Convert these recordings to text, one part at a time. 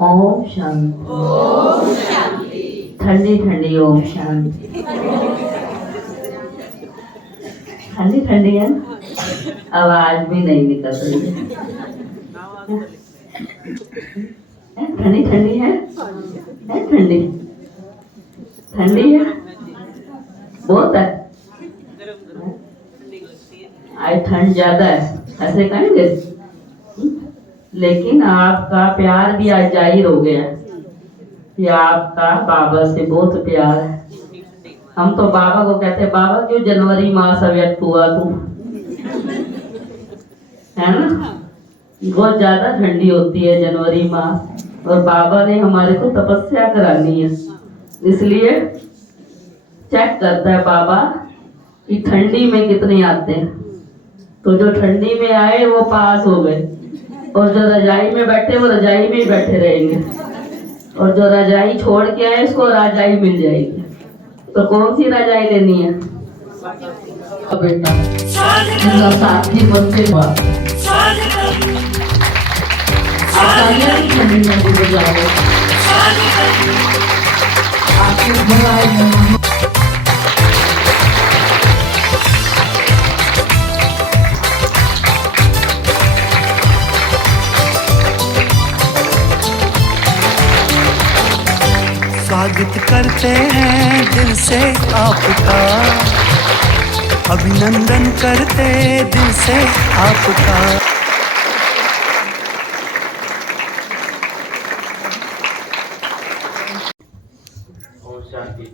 ओम शांति। ठंडी ठंडी ओम शांति। ठंडी ठंडी है, आवाज भी नहीं निकल रही है। ठंडी ठंडी है, ठंडी ठंडी है, बहुत है। आज ठंड ज्यादा है ऐसे कहेंगे, लेकिन आपका प्यार भी आज जाहिर हो गया कि आपका बाबा से बहुत प्यार है। हम तो बाबा को कहते हैं, बाबा क्यों जनवरी मास अव्यक्त हुआ तू, है ना। बहुत ज्यादा ठंडी होती है जनवरी मास, और बाबा ने हमारे को तपस्या करानी है, इसलिए चेक करता है बाबा कि ठंडी में कितने आते हैं। तो जो ठंडी में आए वो पास हो गए, और जो रजाई में बैठे वो रजाई में ही बैठे रहेंगे, और जो रजाई छोड़ के आए उसको रजाई मिल जाएगी। तो कौन सी रजाई लेनी है बेटा? साथी बनते स्वागत करते हैं दिल से आपका, अभिनंदन करते दिल से आपका। ओम शांति।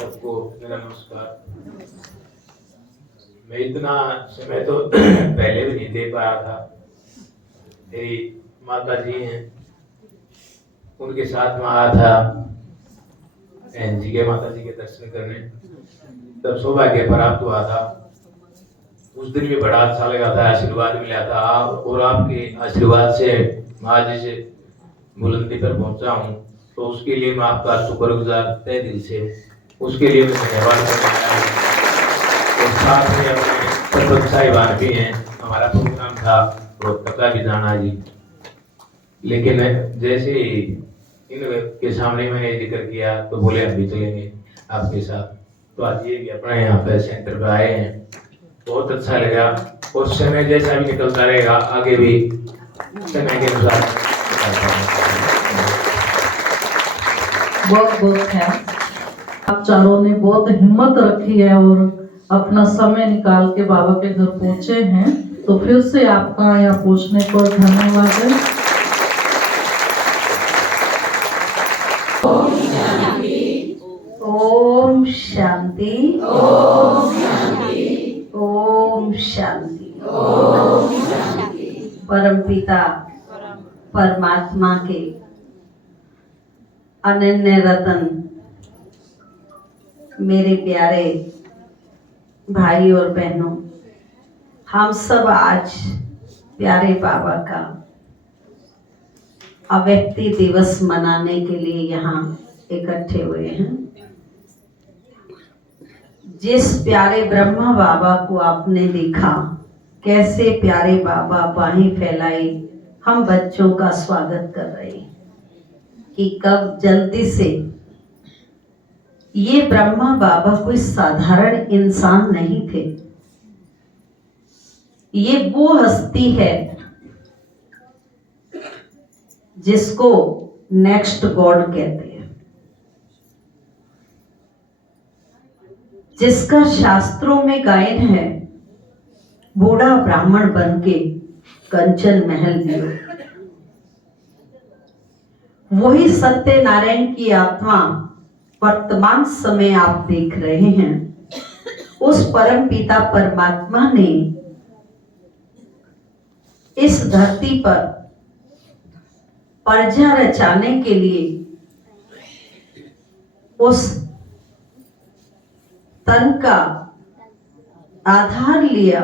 सबको मेरा नमस्कार। मैं इतना समय तो पहले भी नहीं दे पाया था। मेरी माता जी हैं, उनके साथ में आया था जी के माता जी के दर्शन करने, तब सौभाग्य प्राप्त हुआ था। उस दिन भी बड़ा अच्छा लगा था, आशीर्वाद मिला था और आपके आशीर्वाद से माँ जी से बुलंदी पर पहुंचा हूँ, तो उसके लिए मैं आपका शुक्रगुजार तहे दिल से, उसके लिए मैं धन्यवाद करना चाहूँ। और साथ में अपने सरपंच साहिबान भी हैं, हमारा प्रोग्राम था रोहतक का भी जाना जी, लेकिन जैसे इन के सामने मैंने जिक्र किया तो बोले हम भी चलेंगे आपके साथ। तो आज ये भी अपने यहाँ पे सेंटर पे आए हैं, बहुत अच्छा लगा। और समय जैसा भी निकलता रहेगा, आगे भी समय के अनुसार। बहुत बहुत है, आप चारों ने बहुत हिम्मत रखी है और अपना समय निकाल के बाबा के घर पहुंचे हैं, तो फिर से आपका यहाँ पूछने पर धन्यवाद है। ओम शांति। ओम शांति। ओम शांति। ओम शांति। परमपिता परमात्मा के अनन्य रतन मेरे प्यारे भाई और बहनों, हम सब आज प्यारे बाबा का अव्यक्ति दिवस मनाने के लिए यहाँ इकट्ठे हुए हैं। जिस प्यारे ब्रह्मा बाबा को आपने देखा, कैसे प्यारे बाबा बाहें फैलाए हम बच्चों का स्वागत कर रहे हैं कि कब जल्दी से। ये ब्रह्मा बाबा कोई साधारण इंसान नहीं थे, ये वो हस्ती है जिसको नेक्स्ट गॉड कहते हैं, जिसका शास्त्रों में गायन है, बूढ़ा ब्राह्मण बनके कंचन महल दियो। वही सत्यनारायण की आत्मा वर्तमान समय आप देख रहे हैं। उस परम पिता परमात्मा ने इस धरती पर प्रजा रचाने के लिए उस तन का आधार लिया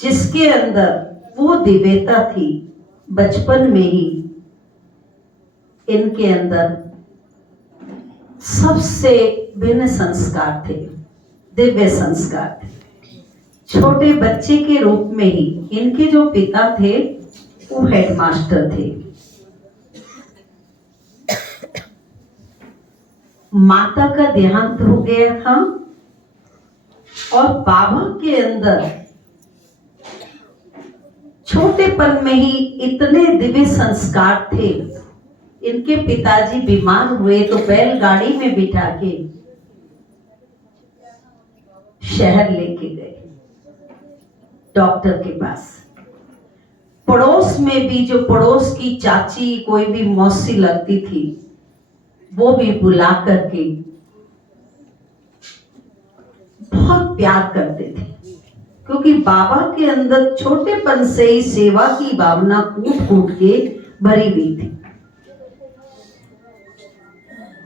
जिसके अंदर वो दिव्यता थी। बचपन में ही इनके अंदर सबसे भिन्न संस्कार थे, दिव्य संस्कार थे। छोटे बच्चे के रूप में ही इनके जो पिता थे वो हेडमास्टर थे। माता का देहांत हो गया था और बाबा के अंदर छोटेपन में ही इतने दिव्य संस्कार थे। इनके पिताजी बीमार हुए तो बैलगाड़ी में बिठा के शहर लेके गए डॉक्टर के पास। पड़ोस में भी जो पड़ोस की चाची कोई भी मौसी लगती थी वो भी बुला करके बहुत प्यार करते थे, क्योंकि बाबा के अंदर छोटेपन से ही सेवा की भावना कूट कूट के भरी हुई थी।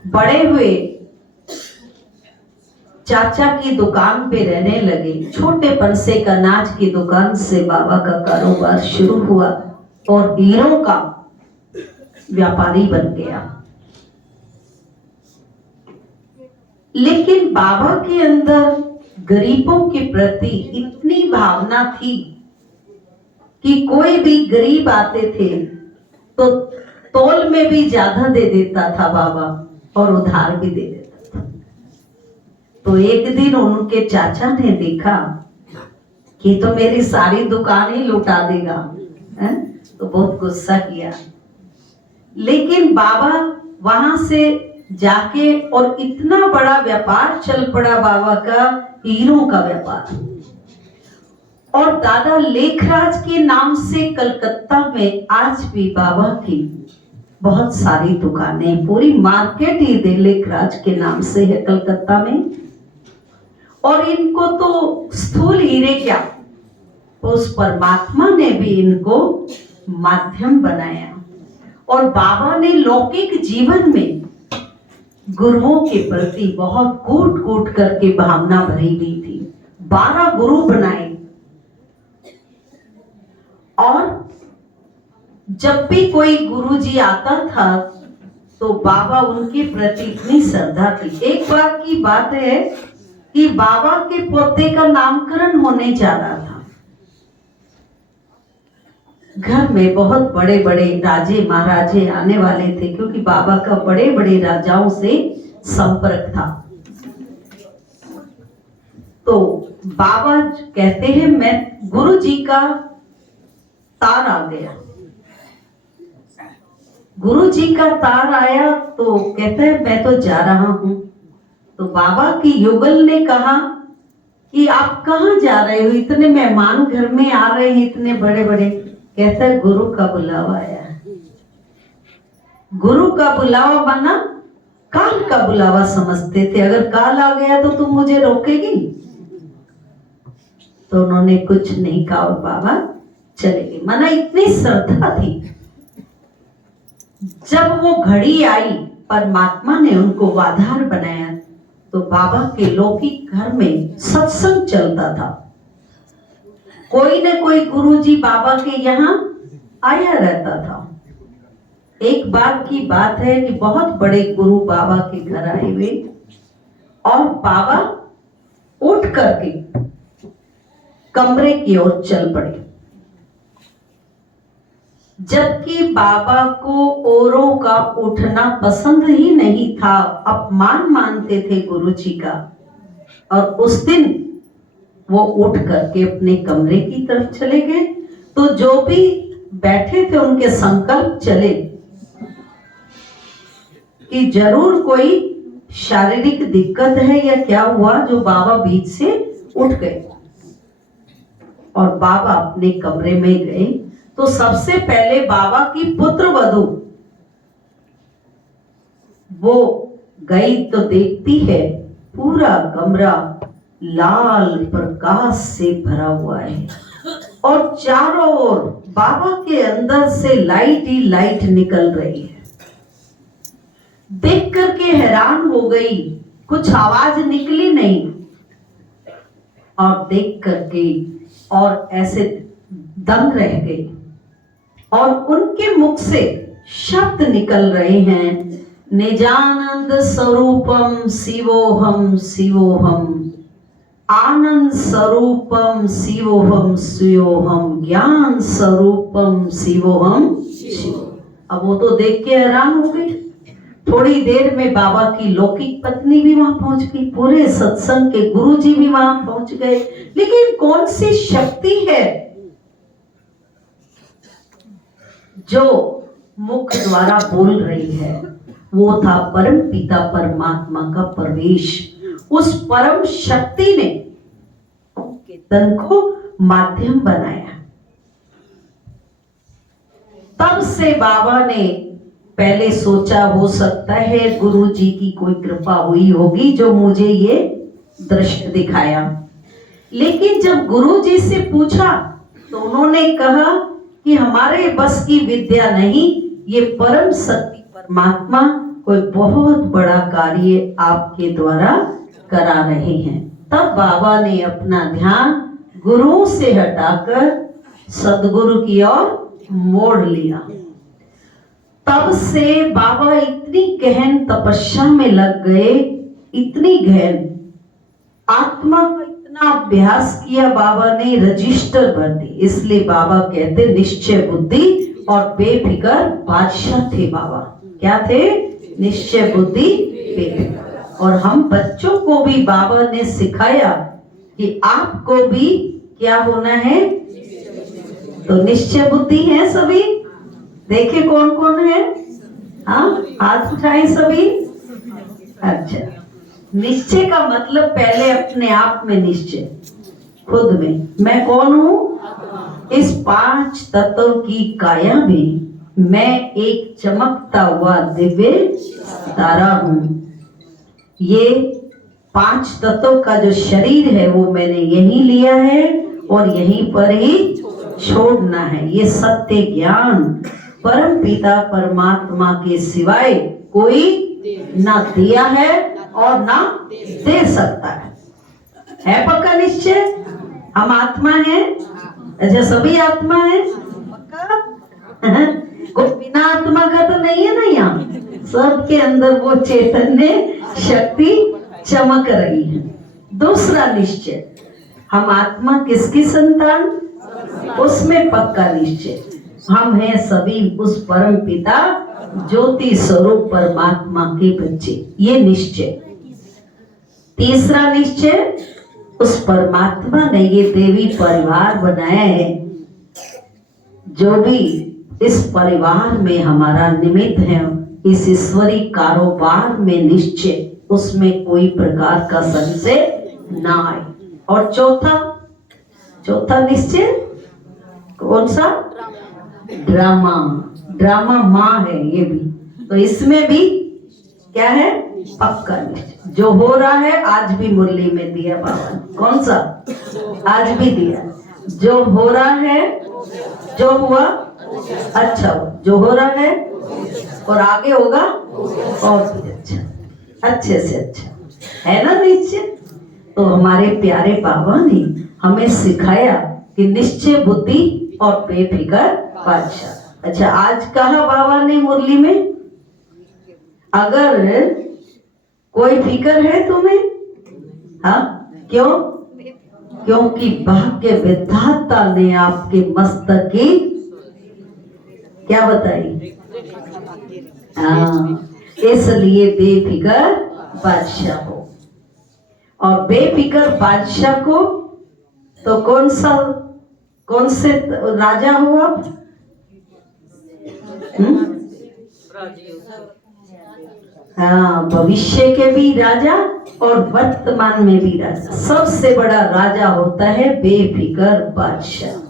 बड़े हुए चाचा की दुकान पे रहने लगे। छोटेपन से एक अनाज की दुकान से बाबा का कारोबार शुरू हुआ और हीरों का व्यापारी बन गया। लेकिन बाबा के अंदर गरीबों के प्रति इतनी भावना थी कि कोई भी गरीब आते थे तो तोल में भी ज्यादा दे देता था बाबा और उधार भी दे देता था। तो एक दिन उनके चाचा ने देखा कि तो मेरी सारी दुकान ही लुटा देगा, है? तो बहुत गुस्सा किया। लेकिन बाबा वहां से जाके और इतना बड़ा व्यापार चल पड़ा बाबा का, हीरों का व्यापार। और दादा लेखराज के नाम से कलकत्ता में आज भी बाबा की बहुत सारी दुकानें, पूरी मार्केट ही लेखराज के नाम से है कलकत्ता में। और इनको तो स्थूल हीरे क्या, उस परमात्मा ने भी इनको माध्यम बनाया। और बाबा ने लौकिक जीवन में गुरुओं के प्रति बहुत कूट कूट करके भावना भरी हुई थी। 12 गुरु बनाए और जब भी कोई गुरुजी आता था तो बाबा उनके प्रति इतनी श्रद्धा थी। एक बार की बात है कि बाबा के पोते का नामकरण होने जा रहा था। घर में बहुत बड़े बड़े राजे महाराजे आने वाले थे, क्योंकि बाबा का बड़े बड़े राजाओं से संपर्क था। तो बाबा कहते हैं मैं गुरु जी का तार आ गया। गुरु जी का तार आया तो कहते हैं मैं तो जा रहा हूं। तो बाबा की युगल ने कहा कि आप कहां जा रहे हो, इतने मेहमान घर में आ रहे हैं इतने बड़े बड़े। कहता है गुरु का बुलावा आया है। गुरु का बुलावा बना काल का बुलावा समझते थे, अगर काल आ गया तो तुम मुझे रोकेगी। तो उन्होंने कुछ नहीं कहा और बाबा चले गए। मना इतनी श्रद्धा थी। जब वो घड़ी आई, परमात्मा ने उनको आधार बनाया, तो बाबा के लौकिक घर में सत्संग चलता था। कोई न कोई गुरुजी बाबा के यहाँ आया रहता था। एक बार की बात है कि बहुत बड़े गुरु बाबा के घर आए हुए और बाबा उठ करके कमरे की ओर चल पड़े। जबकि बाबा को औरों का उठना पसंद ही नहीं था, अपमान मानते थे गुरु जी का। और उस दिन वो उठ करके अपने कमरे की तरफ चले गए। तो जो भी बैठे थे उनके संकल्प चले कि जरूर कोई शारीरिक दिक्कत है या क्या हुआ, जो बाबा बीच से उठ गए। और बाबा अपने कमरे में गए तो सबसे पहले बाबा की पुत्र वधू वो गई तो देखती है पूरा कमरा लाल प्रकाश से भरा हुआ है और चारों ओर बाबा के अंदर से लाइट ही लाइट निकल रही है। देख करके हैरान हो गई, कुछ आवाज निकली नहीं। और देख करके और ऐसे दंग रह गई और उनके मुख से शब्द निकल रहे हैं, निजानंद स्वरूपम शिवोहम शिवोहम। आनंद स्वरूपम शिवोहम शिवोहम, ज्ञान स्वरूपम शिवोहम शिव। अब वो तो देख के हैरान हो गई। थोड़ी देर में बाबा की लौकिक पत्नी भी वहां पहुंच गई, पूरे सत्संग के गुरुजी भी वहां पहुंच गए। लेकिन कौन सी शक्ति है जो मुख द्वारा बोल रही है? वो था परम पिता परमात्मा का प्रवेश। उस परम शक्ति ने तन को माध्यम बनाया। तब से बाबा ने पहले सोचा हो सकता है गुरु जी की कोई कृपा हुई होगी जो मुझे ये दृश्य दिखाया। लेकिन जब गुरु जी से पूछा तो उन्होंने कहा कि हमारे बस की विद्या नहीं, ये परम शक्ति परमात्मा कोई बहुत बड़ा कार्य आपके द्वारा करा रहे हैं। तब बाबा ने अपना ध्यान गुरु से हटाकर सदगुरु की ओर मोड़ लिया। तब से बाबा इतनी गहन तपस्या में लग गए, इतनी गहन, आत्मा का इतना अभ्यास किया बाबा ने, रजिस्टर भर दी। इसलिए बाबा कहते निश्चय बुद्धि और बेफिक्र बादशाह थे बाबा। क्या थे? निश्चय बुद्धि बेफिक्र। और हम बच्चों को भी बाबा ने सिखाया कि आपको भी क्या होना है? तो निश्चय बुद्धि है सभी। देखे कौन कौन है? हाँ, हाथ उठाए सभी। अच्छा, निश्चय का मतलब पहले अपने आप में निश्चय, खुद में मैं कौन हूं? इस 5 तत्व की काया में मैं एक चमकता हुआ दिव्य तारा हूं। ये 5 तत्व का जो शरीर है वो मैंने यही लिया है और यहीं पर ही छोड़ना है। ये सत्य ज्ञान परम पिता परमात्मा के सिवाय कोई ना दिया है और ना दे सकता है पक्का निश्चय? हम आत्मा हैं। अच्छा, सभी आत्मा है पक्का? कोई बिना आत्मा का तो नहीं है ना यहाँ। सबके अंदर वो चैतन्य शक्ति चमक रही है। दूसरा निश्चय, हम आत्मा किसकी संतान? उसमें पक्का निश्चय, हम हैं सभी उस परम पिता ज्योति स्वरूप परमात्मा के बच्चे। ये निश्चय। तीसरा निश्चय, उस परमात्मा ने ये देवी परिवार बनाया है। जो भी इस परिवार में हमारा निमित्त है, इस ईश्वरी कारोबार में निश्चय, उसमें कोई प्रकार का संशय ना आए। और चौथा निश्चय कौन सा? ड्रामा। ड्रामा माँ है ये भी, तो इसमें भी क्या है? पक्का निश्चय। जो हो रहा है आज भी मुरली में दिया बाबा ने। कौन सा? आज भी दिया। जो हो रहा है, जो हुआ अच्छा हुआ, जो हो रहा है और आगे होगा और भी अच्छा, अच्छे से अच्छा, है ना निश्चय? तो हमारे प्यारे बाबा ने हमें सिखाया कि निश्चय बुद्धि और बेफिक्र बादशाह। अच्छा, आज कहा बाबा ने मुरली में, अगर कोई फिक्र है तुम्हें? हाँ, क्यों? क्योंकि भाग्य विधाता ने आपके मस्तक की क्या बताई? हाँ, इसलिए बेफिक्र बादशाह हो। और बेफिक्र बादशाह को तो कौन से राजा हो आप? हाँ, भविष्य के भी राजा और वर्तमान में भी राजा। सबसे बड़ा राजा होता है बेफिक्र बादशाह।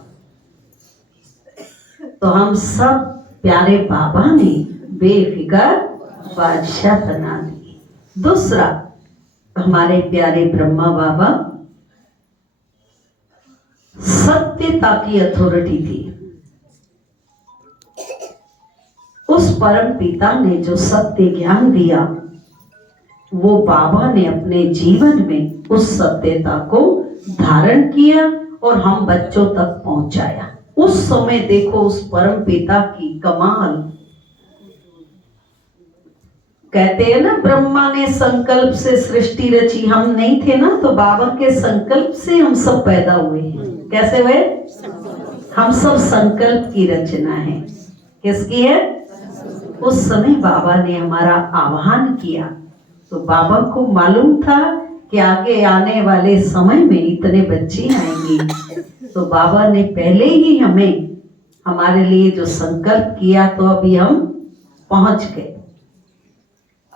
तो हम सब प्यारे बाबा ने बेफिक्र बादशाह बना दिए। दूसरा, हमारे प्यारे ब्रह्मा बाबा सत्यता की अथॉरिटी थी। उस परम पिता ने जो सत्य ज्ञान दिया, वो बाबा ने अपने जीवन में उस सत्यता को धारण किया और हम बच्चों तक पहुंचाया। उस समय देखो उस परम पिता की कमाल। कहते हैं ना, ब्रह्मा ने संकल्प से सृष्टि रची, हम नहीं थे ना, तो बाबा के संकल्प से हम सब पैदा हुए हैं। कैसे हुए? हम सब संकल्प की रचना है। किसकी है? उस समय बाबा ने हमारा आह्वान किया, तो बाबा को मालूम था कि आगे आने वाले समय में इतने बच्चे आएंगे, तो बाबा ने पहले ही हमें हमारे लिए जो संकल्प किया, तो अभी हम पहुंच गए।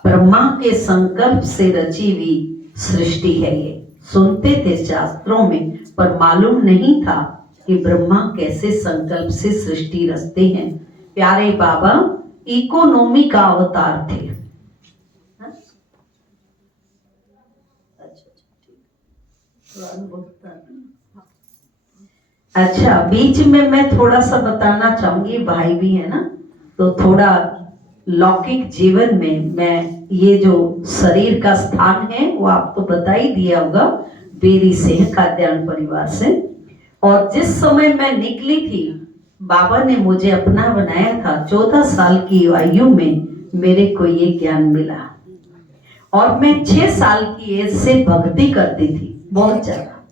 ब्रह्मा के संकल्प से रची हुई सृष्टि है ये। सुनते थे शास्त्रों में, पर मालूम नहीं था कि ब्रह्मा कैसे संकल्प से सृष्टि रचते हैं। प्यारे बाबा इकोनॉमी का अवतार थे। अच्छा, बीच में मैं थोड़ा सा बताना चाहूंगी, भाई भी है ना, तो थोड़ा लौकिक जीवन में मैं ये जो शरीर का स्थान है वो आपको बता ही दिया होगा, बेरी से खाद्यान्न परिवार से। और जिस समय मैं निकली थी, बाबा ने मुझे अपना बनाया था। 14 साल की आयु में मेरे को ये ज्ञान मिला, और मैं 6 साल की एज से भक्ति करती थी, बहुत ज्यादा।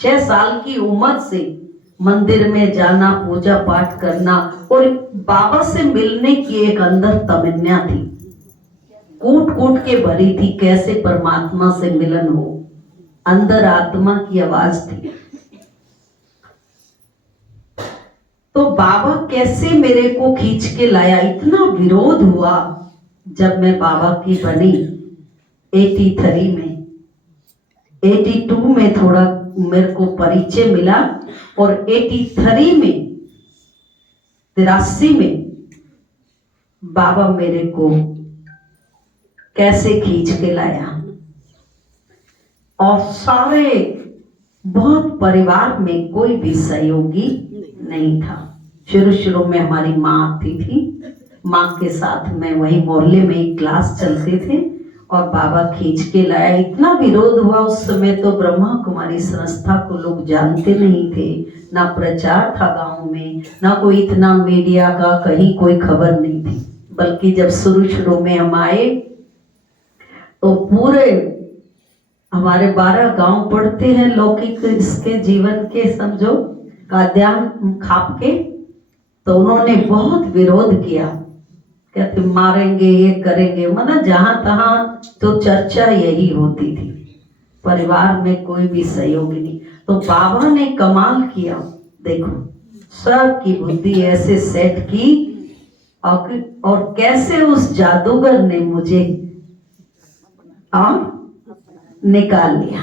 6 साल की उम्र से मंदिर में जाना, पूजा पाठ करना, और बाबा से मिलने की एक अंदर तमन्ना थी, कूट कूट के भरी थी, कैसे परमात्मा से मिलन हो। अंदर आत्मा की आवाज थी। तो बाबा कैसे मेरे को खींच के लाया। इतना विरोध हुआ जब मैं बाबा की बनी 83 में। 82 में थोड़ा मेरे को परिचय मिला, और 83 में 83 में बाबा मेरे को कैसे खींच के लाया। और सारे बहुत परिवार में कोई भी सहयोगी नहीं था। शुरू शुरू में हमारी माँ आती थी, माँ के साथ मैं वही मोहल्ले में एक क्लास चलते थे, और बाबा खींच के लाया। इतना विरोध हुआ उस समय, तो ब्रह्मा कुमारी संस्था को लोग जानते नहीं थे, ना प्रचार था गांव में, ना कोई इतना मीडिया का कहीं कोई खबर नहीं थी। बल्कि जब शुरू शुरू में हम आए, तो पूरे हमारे 12 गांव पड़ते हैं लौकिक इसके जीवन के, समझो खाद्यान्न खाप के, तो उन्होंने बहुत विरोध किया, कहते मारेंगे, ये करेंगे, मतलब जहां तहां तो चर्चा यही होती थी। परिवार में कोई भी सहयोगी नहीं। तो बाबा ने कमाल किया, देखो सबकी बुद्धि ऐसे सेट की, और कैसे उस जादूगर ने मुझे निकाल लिया।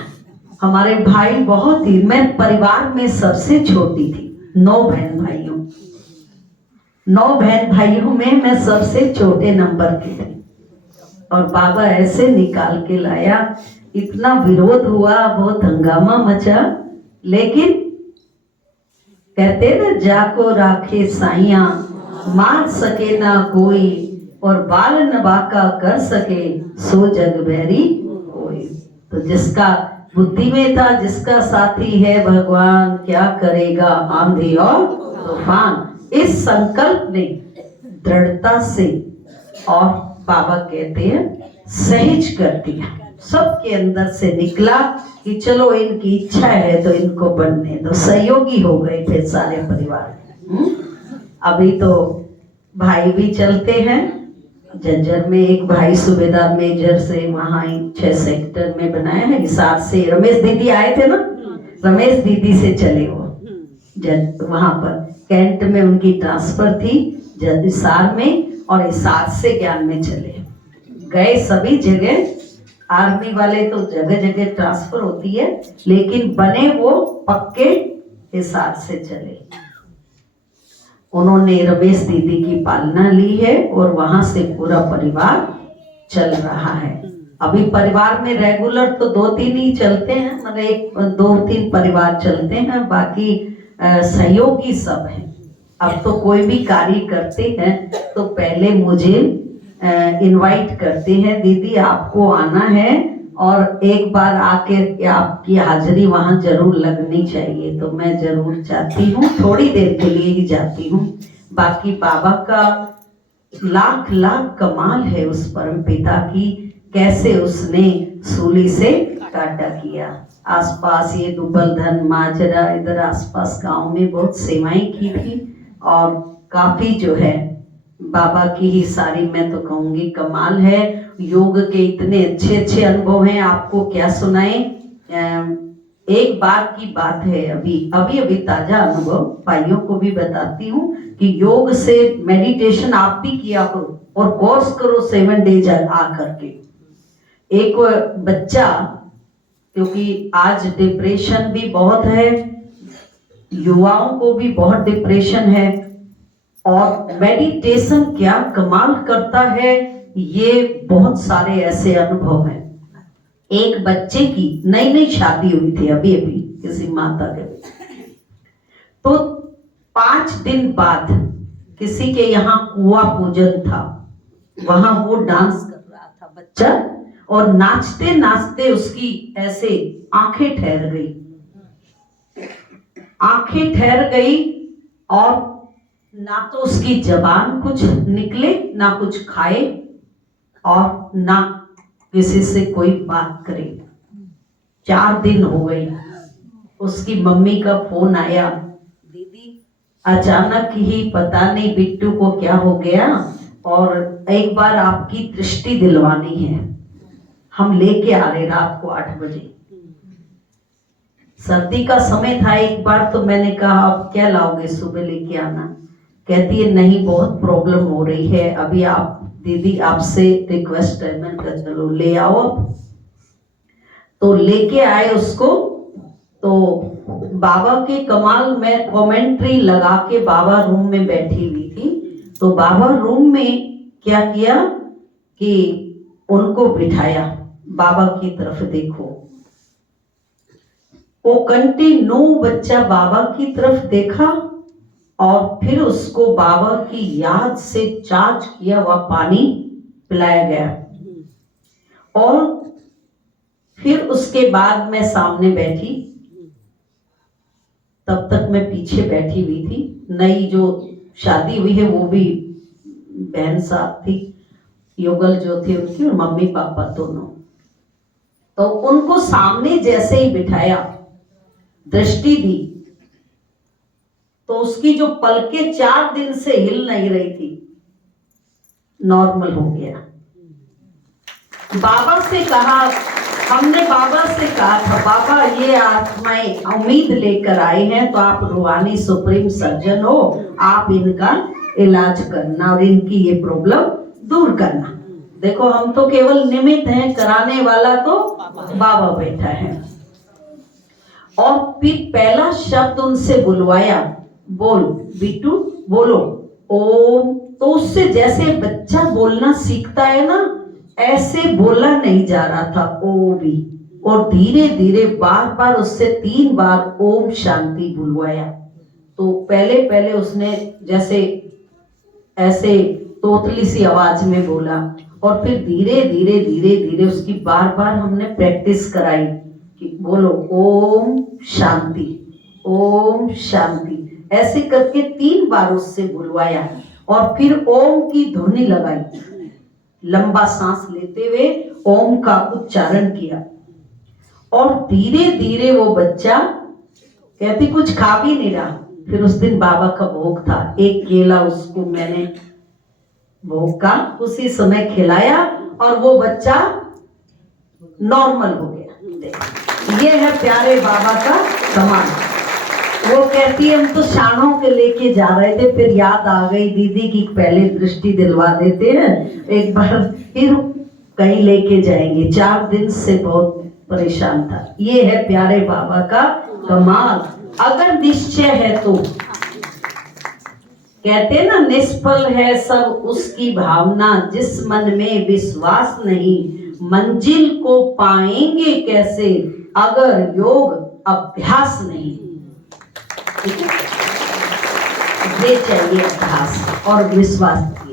हमारे भाई बहुत ही, मैं परिवार में सबसे छोटी थी, 9 बहन भाइयों 9 बहन भाइयों में मैं सबसे छोटे नंबर की थी, और बाबा ऐसे निकाल के लाया। इतना विरोध हुआ, बहुत हंगामा मचा, लेकिन कहते ना, जाको राखे साइया मार सके ना कोई, और बाल नबाका कर सके सो जग बहरी कोई। तो जिसका बुद्धि में था, जिसका साथी है भगवान, क्या करेगा आंधी और तूफान। इस संकल्प ने दृढ़ता से, और बाबा कहते हैं सहज कर दिया, सबके अंदर से निकला कि चलो इनकी इच्छा है तो इनको बनने दो। सहयोगी हो गए थे सारे परिवार। अभी तो भाई भी चलते हैं। जज्जर में एक भाई सूबेदार मेजर से वहाँ 6 सेक्टर में बनाया है। हिसार से रमेश दीदी आए थे ना, रमेश दीदी से चले वो वहाँ पर कैंट में उनकी ट्रांसफर थी, हिसार में, और हिसार से ज्ञान में चले गए। सभी जगह आर्मी वाले तो जगह जगह ट्रांसफर होती है, लेकिन बने वो पक्के हिसार से चले। उन्होंने रमेश दीदी की पालना ली है, और वहां से पूरा परिवार चल रहा है। अभी परिवार में रेगुलर तो 2-3 ही चलते हैं, मतलब 2-3 परिवार चलते हैं, बाकी सहयोगी सब हैं। अब तो कोई भी कार्य करते हैं तो पहले मुझे इनवाइट करते हैं, दीदी आपको आना है, और एक बार आके आपकी हाजिरी वहाँ जरूर लगनी चाहिए। तो मैं जरूर जाती हूँ, थोड़ी देर के लिए ही जाती हूँ। बाकी बाबा का लाख लाख कमाल है उस परम पिता की, कैसे उसने सूली से काटा किया। आसपास ये दुबलधन माजरा इधर आसपास गांव में बहुत सेवाएं की थी और काफी जो है बाबा की ही सारी मैं तो कहूंगी कमाल है। योग के इतने अच्छे अच्छे अनुभव हैं, आपको क्या सुनाएं। एक बार की बात है, अभी अभी अभी ताजा अनुभव भाइयों को भी बताती हूँ कि योग से मेडिटेशन आप भी किया करो और कोर्स करो 7 डेज आ करके। एक बच्चा, क्योंकि आज डिप्रेशन भी बहुत है, युवाओं को भी बहुत डिप्रेशन है, और मेडिटेशन क्या कमाल करता है, ये बहुत सारे ऐसे अनुभव हैं। एक बच्चे की नई नई शादी हुई थी अभी अभी किसी माता के, तो 5 दिन बाद किसी के यहाँ कुआं पूजन था, वहां वो डांस कर रहा था बच्चा, और नाचते नाचते उसकी ऐसे आंखें ठहर गई, आंखें ठहर गई, और ना तो उसकी जबान कुछ निकले, ना कुछ खाए, और ना किसी से कोई बात करे। 4 दिन हो गए। उसकी मम्मी का फोन आया, दीदी अचानक ही पता नहीं बिट्टू को क्या हो गया, और एक बार आपकी दृष्टि दिलवानी है, हम लेके आ रहे रात को 8 बजे। सर्दी का समय था। एक बार तो मैंने कहा आप क्या लाओगे, सुबह लेके आना। कहती है नहीं बहुत प्रॉब्लम हो रही है, अभी आप दीदी आपसे रिक्वेस्ट है। मैंने कहा चलो ले आओ। तो लेके आए उसको, तो बाबा के कमाल में कमेंट्री लगा के बाबा रूम में बैठी हुई थी। तो बाबा रूम में क्या किया कि उनको बिठाया, बाबा की तरफ देखो। वो कंटिन्यू बच्चा बाबा की तरफ देखा, और फिर उसको बाबा की याद से चार्ज किया हुआ पानी पिलाया गया। और फिर उसके बाद मैं सामने बैठी, तब तक मैं पीछे बैठी हुई थी। नई जो शादी हुई है वो भी बहन साथ थी, युगल जो थी उनकी, और मम्मी पापा दोनों। तो उनको सामने जैसे ही बिठाया, दृष्टि दी, तो उसकी जो पलकें 4 दिन से हिल नहीं रही थी, नॉर्मल हो गया। बाबा से कहा, हमने बाबा से कहा था बाबा ये आत्माएं उम्मीद लेकर आए हैं, तो आप रूहानी सुप्रीम सर्जन हो, आप इनका इलाज करना और इनकी ये प्रॉब्लम दूर करना। देखो हम तो केवल निमित्त हैं, कराने वाला तो बाबा बैठा है। और फिर पहला शब्द उनसे बुलवाया, बोल बिट्टू बोलो ओम। तो उससे जैसे बच्चा बोलना सीखता है ना, ऐसे बोला नहीं जा रहा था ओ भी, और धीरे धीरे बार बार उससे 3 बार ओम शांति बुलवाया। तो पहले पहले उसने जैसे ऐसे तोतली सी आवाज में बोला, और फिर धीरे धीरे धीरे धीरे उसकी बार बार हमने प्रैक्टिस कराई कि बोलो ओम शांति, ओम शांति, ऐसे करके 3 बार उससे बुलवाया। और फिर ओम की ध्वनि लगाई, लंबा सांस लेते हुए ओम का उच्चारण किया। और धीरे धीरे वो बच्चा, कहती कुछ खा भी नहीं रहा। फिर उस दिन बाबा का भोग था, एक केला उसको मैंने भोग का उसी समय खिलाया, और वो बच्चा नॉर्मल हो गया। ये है प्यारे बाबा का कमाल। वो कहती है हम तो शानों के लेके जा रहे थे, फिर याद आ गई दीदी की पहले दृष्टि दिलवा देते हैं, एक बार फिर कहीं लेके जाएंगे। 4 दिन से बहुत परेशान था। ये है प्यारे बाबा का कमाल। अगर निश्चय है तो, कहते ना निष्फल है सब उसकी भावना, जिस मन में विश्वास नहीं मंजिल को पाएंगे कैसे, अगर योग अभ्यास नहीं। ये चाहिए अभ्यास और विश्वास चाहिए।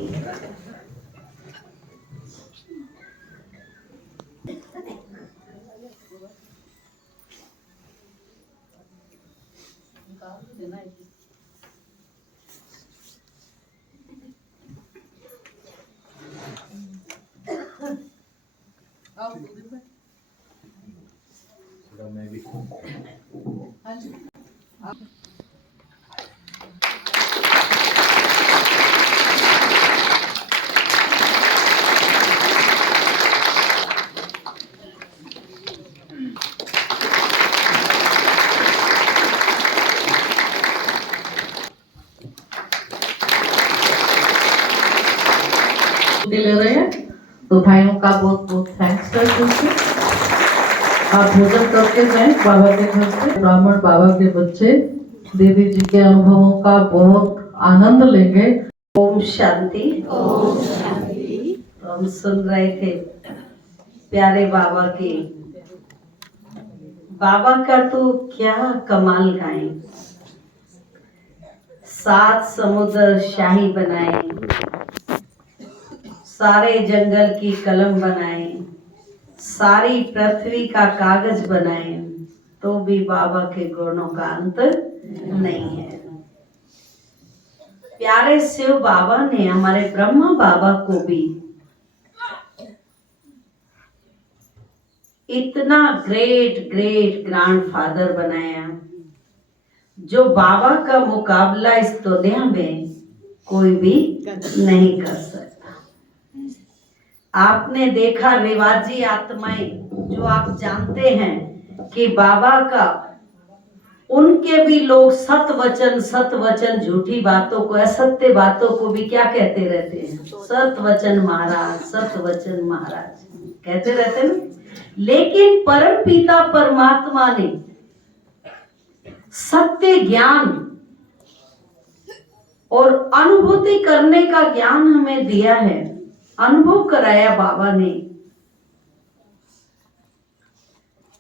छुट्टी ले रहे हैं, तो भाइयों का बहुत बहुत थैंक्स है। तुमसे आप भोजन करके जाए बाबा के घर से। ब्राह्मण बाबा के बच्चे दीदी जी के अनुभवों का बहुत आनंद लेंगे। ओम शांति। ओम शांति। तो हम सुन रहे थे प्यारे बाबा के। बाबा का तो क्या कमाल गाएं। 7 समुद्र शाही बनाए, सारे जंगल की कलम बनाए, सारी पृथ्वी का कागज बनाए, तो भी बाबा के गुणों का अंत नहीं है। प्यारे शिव बाबा ने हमारे ब्रह्मा बाबा को भी इतना ग्रेट ग्रेट ग्रैंडफादर बनाया, जो बाबा का मुकाबला इस दुनिया में कोई भी नहीं कर सकता। आपने देखा रिवाजी आत्माएं, जो आप जानते हैं कि बाबा का, उनके भी लोग सत वचन झूठी बातों को, असत्य बातों को भी क्या कहते रहते हैं, सत वचन महाराज कहते रहते हैं। लेकिन परम पिता परमात्मा ने सत्य ज्ञान और अनुभूति करने का ज्ञान हमें दिया है, अनुभव कराया बाबा ने।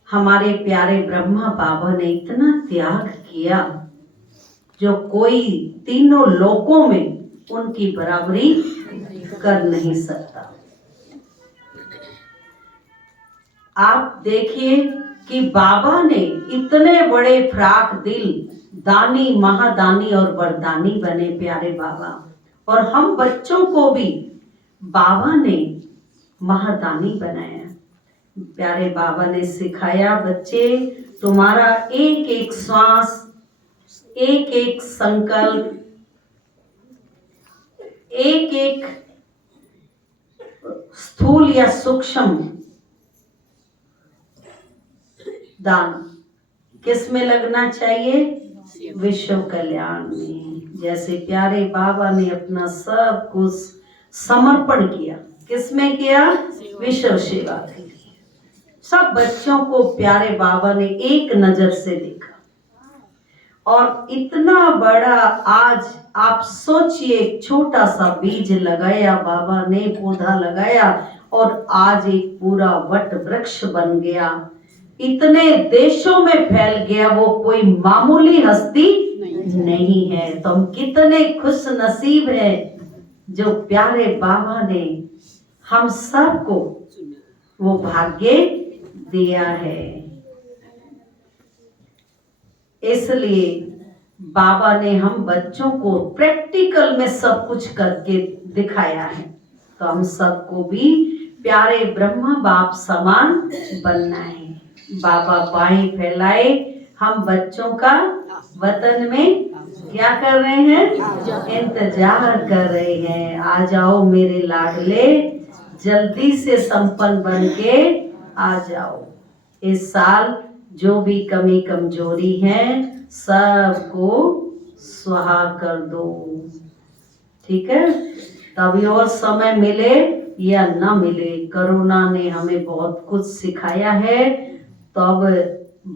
हमारे प्यारे ब्रह्मा बाबा ने इतना त्याग किया, जो कोई तीनों लोकों में उनकी बराबरी कर नहीं सकता। आप देखिए कि बाबा ने इतने बड़े फ्राक दिल, दानी महादानी और वरदानी बने प्यारे बाबा, और हम बच्चों को भी बाबा ने महादानी बनाया। प्यारे बाबा ने सिखाया, बच्चे तुम्हारा एक एक श्वास, एक एक संकल्प, एक एक स्थूल या सूक्ष्म दान किस में लगना चाहिए, विश्व कल्याण में। जैसे प्यारे बाबा ने अपना सब कुछ समर्पण किया, किस में किया, विश्व सेवा के लिए। सब बच्चों को प्यारे बाबा ने एक नजर से देखा, और इतना बड़ा, आज आप सोचिए, एक छोटा सा बीज लगाया बाबा ने, पौधा लगाया, और आज एक पूरा वट वृक्ष बन गया, इतने देशों में फैल गया। वो कोई मामूली हस्ती नहीं है। तो हम कितने खुश नसीब हैं, जो प्यारे बाबा ने हम सबको वो भाग्य दिया है। इसलिए बाबा ने हम बच्चों को प्रैक्टिकल में सब कुछ करके दिखाया है। तो हम सबको भी प्यारे ब्रह्मा बाप समान बनना है। बाबा बाएं फैलाए, हम बच्चों का वतन में क्या कर रहे हैं, इंतजार कर रहे हैं। आ जाओ मेरे लाडले, जल्दी से संपन्न बन के आ जाओ। इस साल जो भी कमी कमजोरी है, सबको स्वाहा कर दो, ठीक है। तभी और समय मिले या ना मिले, कोरोना ने हमें बहुत कुछ सिखाया है। तो अब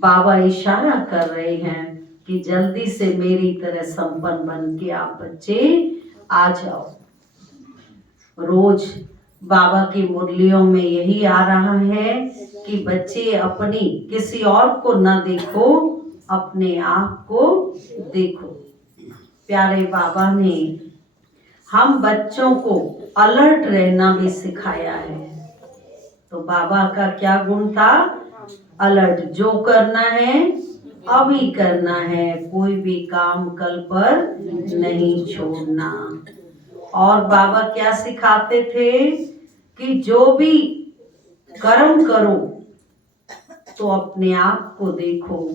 बाबा इशारा कर रहे हैं कि जल्दी से मेरी तरह संपन्न बन के आप बच्चे आ जाओ। रोज बाबा की मुरलियों में यही आ रहा है कि बच्चे अपनी, किसी और को ना देखो, अपने आप को देखो। प्यारे बाबा ने हम बच्चों को अलर्ट रहना भी सिखाया है। तो बाबा का क्या गुण था, अलर्ट। जो करना है अभी करना है, कोई भी काम कल पर नहीं छोड़ना। और बाबा क्या सिखाते थे कि जो भी कर्म करो तो अपने आप को देखो,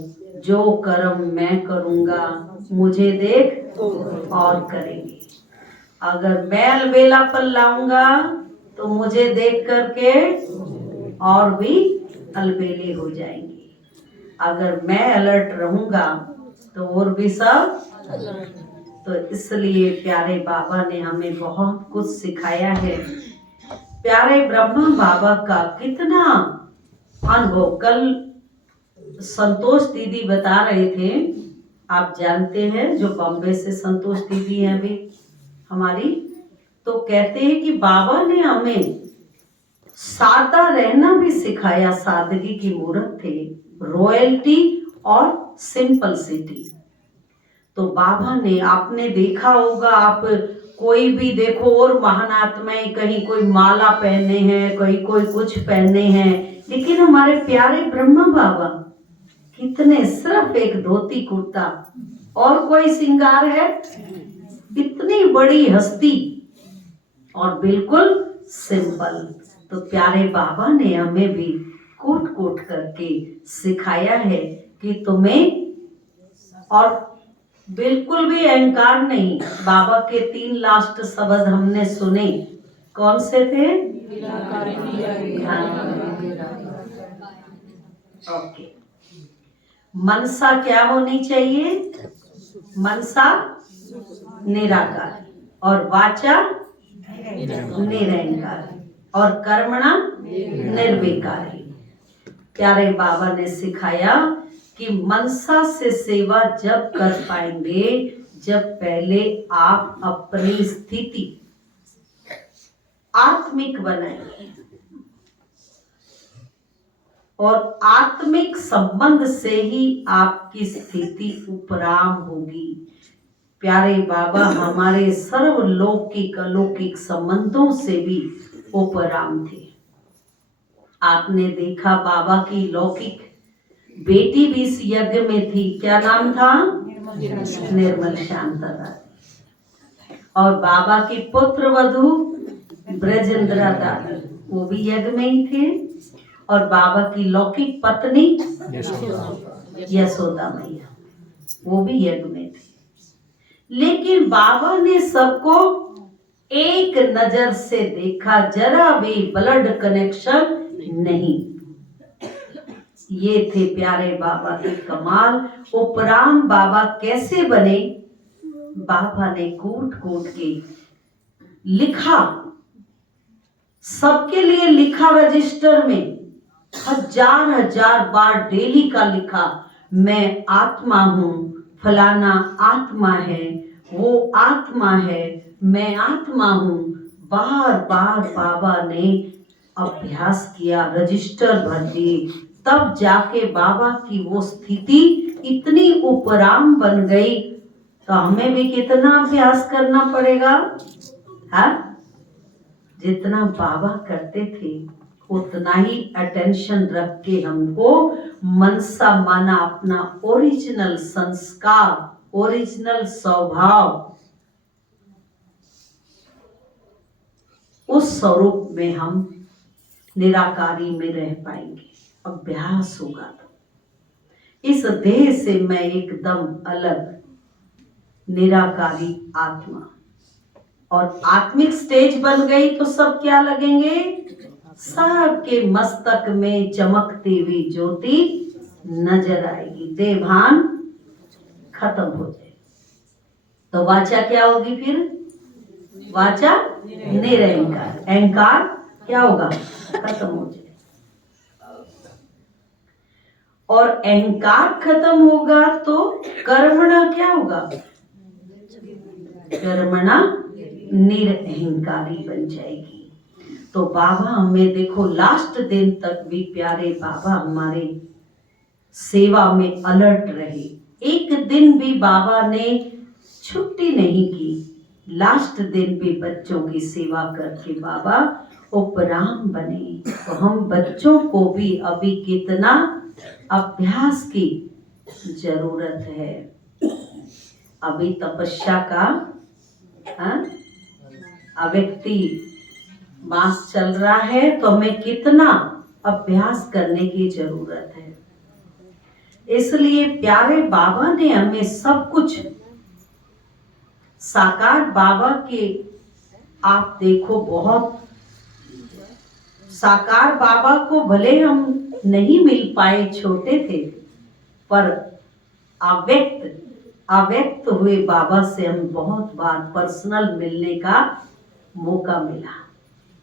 जो कर्म मैं करूंगा मुझे देख और करेंगे। अगर मैं अलबेलापन लाऊंगा तो मुझे देख करके और भी अलबेले हो जाएंगे। अगर मैं अलर्ट रहूंगा तो और भी सब। तो इसलिए प्यारे बाबा ने हमें बहुत कुछ सिखाया है प्यारे ब्रह्मा बाबा का कितना अनुभव। कल संतोष दीदी बता रहे थे, आप जानते हैं, जो बॉम्बे से संतोष दीदी हैं अभी हमारी, तो कहते हैं कि बाबा ने हमें सादा रहना भी सिखाया। सादगी की मूर्त थे, रॉयल्टी और सिंपलिसिटी। तो बाबा ने, आपने देखा होगा, आप कोई भी देखो और महान आत्माएं, कहीं कोई माला पहने हैं, कहीं कोई कुछ पहने हैं, लेकिन हमारे प्यारे ब्रह्मा बाबा कितने, सिर्फ एक धोती कुर्ता और कोई श्रृंगार है? इतनी बड़ी हस्ती और बिल्कुल सिंपल। तो प्यारे बाबा ने हमें भी कोट कोट करके सिखाया है कि तुम्हें, और बिल्कुल भी अहंकार नहीं। बाबा के 3 लास्ट शब्द हमने सुने, कौन से थे? ओके। मनसा क्या होनी चाहिए? मनसा निराकार, और वाचा निरंकारी, और कर्मणा निर्विकारी। प्यारे बाबा ने सिखाया कि मनसा से सेवा जब कर पाएंगे जब पहले आप अपनी स्थिति आत्मिक बनाएंगे, और आत्मिक संबंध से ही आपकी स्थिति उपराम होगी। प्यारे बाबा हमारे सर्वलौकिक अलौकिक संबंधों से भी उपराम थे। आपने देखा बाबा की लौकिक बेटी भी इस यज्ञ में थी, क्या नाम था? निर्मल शांता दादी। और बाबा की पुत्र वधू ब्रजेंद्रा दादी, वो भी यज्ञ में ही थे। और बाबा की लौकिक पत्नी यशोदा मैया, वो भी यज्ञ में थी। लेकिन बाबा ने सबको एक नजर से देखा, जरा भी ब्लड कनेक्शन नहीं। ये थे प्यारे बाबा के कमाल। उपराम बाबा कैसे बने? बाबा ने कूट कूट के लिखा, सबके लिए लिखा, रजिस्टर में हजार बार डेली का लिखा, मैं आत्मा हूं, फलाना आत्मा है, वो आत्मा है, मैं आत्मा हूं। बार बार बाबा ने अभ्यास किया, रजिस्टर भर दिए, तब जाके बाबा की वो स्थिति इतनी उपराम बन गई। तो हमें भी कितना अभ्यास करना पड़ेगा? हाँ, जितना बाबा करते थे उतना ही अटेंशन रख के हमको मनसा माना अपना ओरिजिनल संस्कार, ओरिजिनल स्वभाव, उस स्वरूप में हम निराकारी में रह पाएंगे। अभ्यास होगा तो इस देह से मैं एकदम अलग निराकारी आत्मा, और आत्मिक स्टेज बन गई तो सब क्या लगेंगे? सबके मस्तक में चमकती हुई ज्योति नजर आएगी, देभान खत्म हो जाए। तो वाचा क्या होगी फिर? वाचा निरहंकार, अहंकार क्या होगा? खत्म हो जाए। और अहंकार खत्म होगा तो कर्मणा क्या होगा? कर्मणा निरअहंकारी बन जाएगी। तो बाबा हमें देखो लास्ट दिन तक भी प्यारे बाबा हमारे सेवा में अलर्ट रहे। एक दिन भी बाबा ने छुट्टी नहीं की। लास्ट दिन भी बच्चों की सेवा करके बाबा उपराम बने। तो हम बच्चों को भी अभी कितना अभ्यास की जरूरत है। अभी तपस्या का अव्यक्ति मास चल रहा है, तो हमें कितना अभ्यास करने की जरूरत है। इसलिए प्यारे बाबा ने हमें सब कुछ साकार बाबा के, आप देखो बहुत साकार बाबा को भले हम नहीं मिल पाए, छोटे थे, पर अव्यक्त हुए बाबा से हम बहुत बार पर्सनल मिलने का मौका मिला।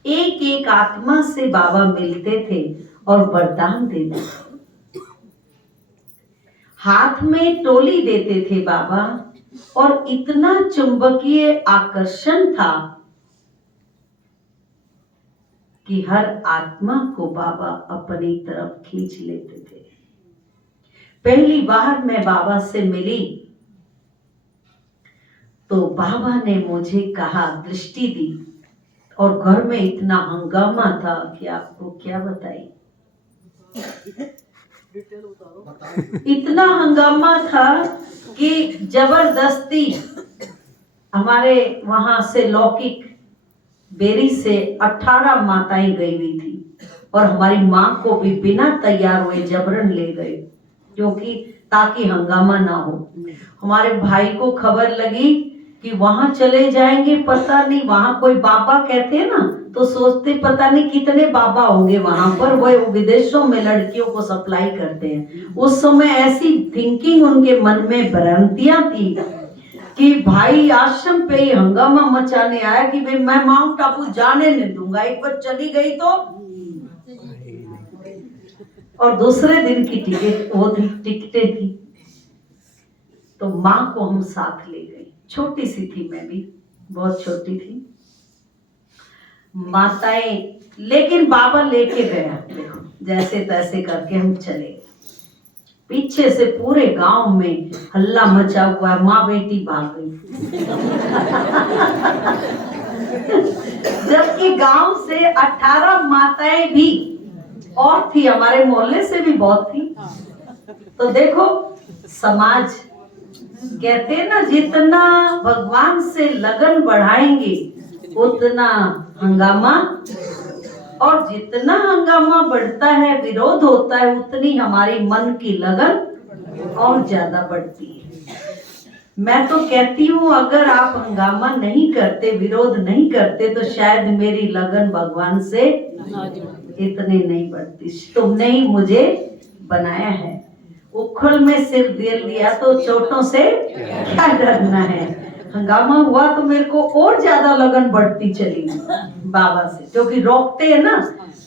एक एक आत्मा से बाबा मिलते थे और वरदान देते थे। हाथ में टोली देते थे बाबा, और इतना चुंबकीय आकर्षण था कि हर आत्मा को बाबा अपनी तरफ खींच लेते थे। पहली बार मैं बाबा से मिली तो बाबा ने मुझे कहा, दृष्टि दी, और घर में इतना हंगामा था कि आपको क्या बताएं। इतना हंगामा था कि जबरदस्ती हमारे वहां से लौकिक बेरी से 18 माताएं गई हुई थी, और हमारी माँ को भी बिना तैयार हुए जबरन ले गए, क्योंकि ताकि हंगामा ना हो। हमारे भाई को खबर लगी कि वहां चले जाएंगे, पता नहीं वहां कोई बाबा कहते हैं ना, तो सोचते पता नहीं कितने बाबा होंगे वहां पर, वो विदेशों में लड़कियों को सप्लाई करते हैं। उस समय ऐसी थिंकिंग उनके मन में भ्रांतियां थी कि भाई आश्रम पे ही हंगामा मचाने आया कि भाई मैं माउंट आबू जाने नहीं दूंगा, एक बार चली गई तो। और दूसरे दिन की टिकट वो थी, टिकटें थी, तो माँ को हम साथ ले गए। छोटी सी थी, मैं भी बहुत छोटी थी। माताएं, लेकिन बाबा लेके गया, देखो जैसे तैसे करके हम चले। पीछे से पूरे गांव में हल्ला मचा हुआ, माँ बेटी भाग गई। जबकि गांव से 18 माताएं भी और थी, हमारे मोहल्ले से भी बहुत थी। तो देखो समाज कहते हैं ना, जितना भगवान से लगन बढ़ाएंगे उतना हंगामा, और जितना हंगामा बढ़ता है, विरोध होता है, उतनी हमारी मन की लगन और ज्यादा बढ़ती है। मैं तो कहती हूँ अगर आप हंगामा नहीं करते, विरोध नहीं करते, तो शायद मेरी लगन भगवान से इतनी नहीं बढ़ती। तुमने ही मुझे बनाया है, उखल में सिर दे लिया तो चोटों से क्या डरना है। हंगामा हुआ तो मेरे को और ज्यादा लगन बढ़ती चली बाबा से, क्योंकि रोकते हैं ना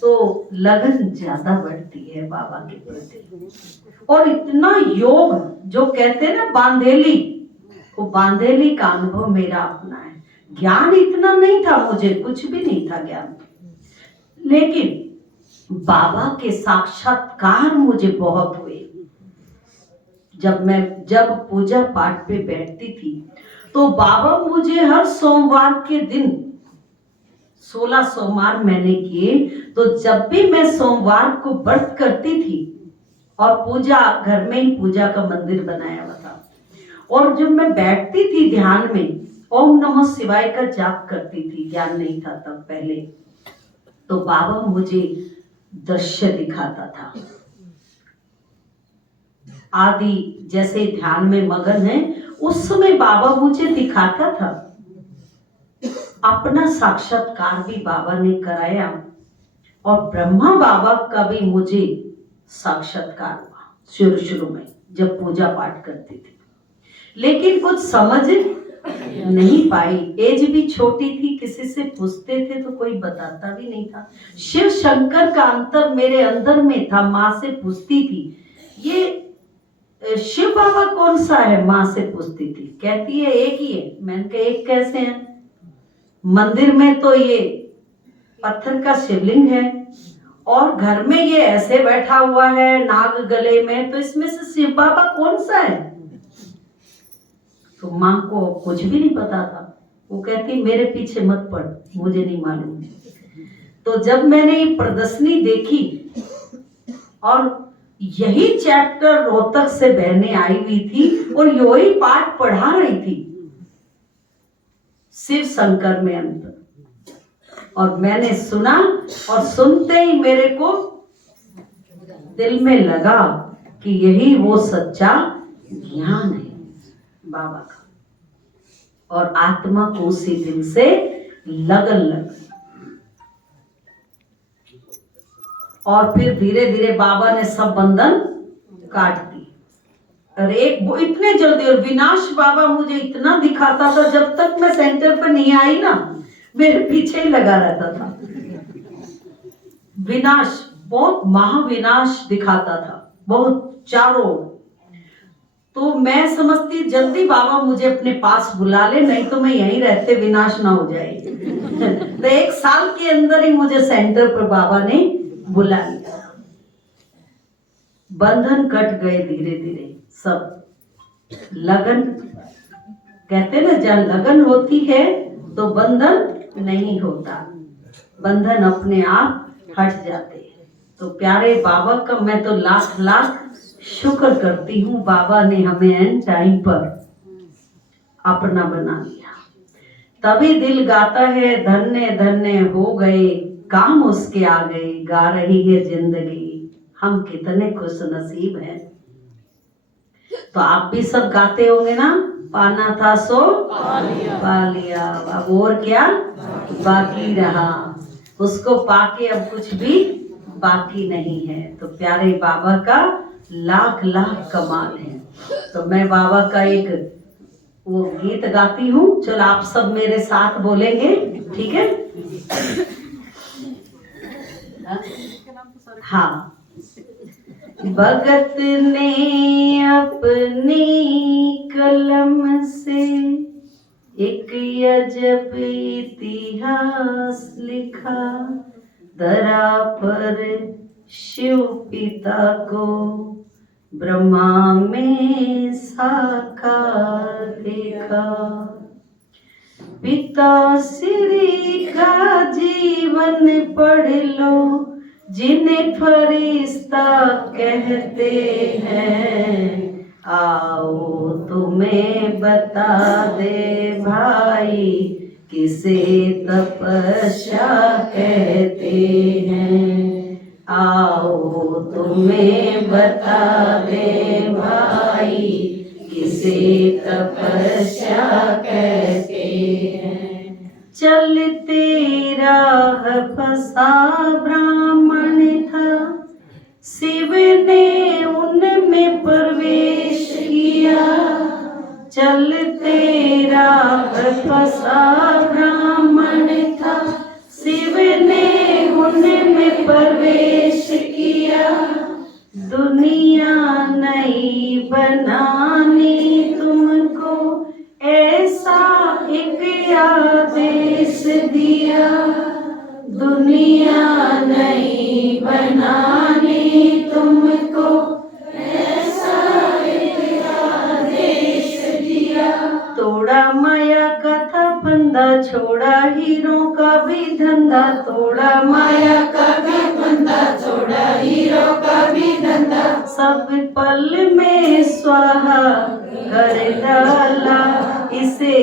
तो लगन ज्यादा बढ़ती है बाबा के प्रति। और इतना योग, जो कहते हैं ना बांधेली, वो बांधेली का अनुभव मेरा अपना है। ज्ञान इतना नहीं था, मुझे कुछ भी नहीं था ज्ञान, लेकिन बाबा के साक्षात्कार मुझे बहुत हुए। जब पूजा पाठ पे बैठती थी तो बाबा मुझे हर सोमवार के दिन, 16 सोमवार मैंने किए, तो जब भी मैं सोमवार को व्रत करती थी, और पूजा घर में ही पूजा का मंदिर बनाया हुआ था, और जब मैं बैठती थी ध्यान में, ओम नमः शिवाय का जाप करती थी, ज्ञान नहीं था तब पहले, तो बाबा मुझे दृश्य दिखाता था। आदि जैसे ध्यान में मगन है, उस समय बाबा मुझे दिखाता था। अपना साक्षात्कार भी बाबा ने कराया, और ब्रह्मा बाबा का भी मुझे साक्षात्कार हुआ शुरू में जब पूजा पाठ करती थी, लेकिन कुछ समझ नहीं पाई। एज भी छोटी थी, किसी से पूछते थे तो कोई बताता भी नहीं था। शिव शंकर का अंतर मेरे अंदर में था। माँ से पूछती थी, ये शिव बाबा कौन सा है? माँ से पूछती थी, कहती है एक ही है। मैंने कहा एक कैसे है? मंदिर में तो ये पत्थर का शिवलिंग है, और घर में ये ऐसे बैठा हुआ है नाग गले में, तो इसमें से शिव बाबा कौन सा है? तो माँ को कुछ भी नहीं पता था। वो कहती मेरे पीछे मत पड़, मुझे नहीं मालूम। तो जब मैंने ये प्रदर्शनी देखी, और यही चैप्टर रोहतक से बहनें आई हुई थी और यही पाठ पढ़ा रही थी, शिव शंकर में अंतर, और मैंने सुना, और सुनते ही मेरे को दिल में लगा कि यही वो सच्चा ज्ञान है बाबा का। और आत्मा को उसी दिन से लगन लग, और फिर धीरे धीरे बाबा ने सब बंधन काट दी। और एक वो इतने जल्दी, और विनाश बाबा मुझे इतना दिखाता था, जब तक मैं सेंटर पर नहीं आई ना, मेरे पीछे ही लगा रहता था। विनाश, बहुत महाविनाश दिखाता था, बहुत चारों ओर। तो मैं समझती जल्दी बाबा मुझे अपने पास बुला ले, नहीं तो मैं यहीं रहते विनाश ना हो जाएगी। तो 1 साल के अंदर ही मुझे सेंटर पर बाबा ने बुला लिया। बंधन कट गए धीरे धीरे सब। लगन, कहते ना जहाँ लगन होती है तो बंधन नहीं होता, बंधन अपने आप हट जाते हैं। तो प्यारे बाबा का मैं तो लाख लाख शुक्र करती हूँ, बाबा ने हमें एंड टाइम पर अपना बना लिया। तभी दिल गाता है धन्य धन्य हो गए काम उसके आ गए, गा रही है जिंदगी हम कितने खुश नसीब हैं। तो आप भी सब गाते होंगे ना, पाना था सो पा लिया, अब और क्या बाकी रहा, उसको पाके अब कुछ भी बाकी नहीं है। तो प्यारे बाबा का लाख लाख कमाल है। तो मैं बाबा का एक वो गीत गाती हूँ, चलो आप सब मेरे साथ बोलेंगे, ठीक है? हाँ। भगत ने अपनी कलम से एक अजब इतिहास लिखा, धरा पर शिव पिता को ब्रह्मा में साकार देखा। पिता श्री का जीवन पढ़ लो, जिन्हें फरिश्ता कहते हैं, आओ तुम्हें बता दे भाई किसे तपस्या कहते हैं। आओ तुम्हें बता दे भाई किसे तपस्या कहते हैं। चलते राह फंसा ब्राह्मण था, शिव ने उनमें प्रवेश किया। चलते राह फंसा ब्राह्मण था, शिव ने उनमें प्रवेश किया। दुनिया नई बनानी तुमको ऐसा एक आदेश दिया। दुनिया नई बनानी तुमको ऐसा एक आदेश दिया। तोड़ा माया का था फंदा, छोड़ा हीरो का भी धंधा। तोड़ा माया का भी फंदा, छोड़ा हीरो का भी धंधा। सब पल में स्वाहा कर डाला, इसे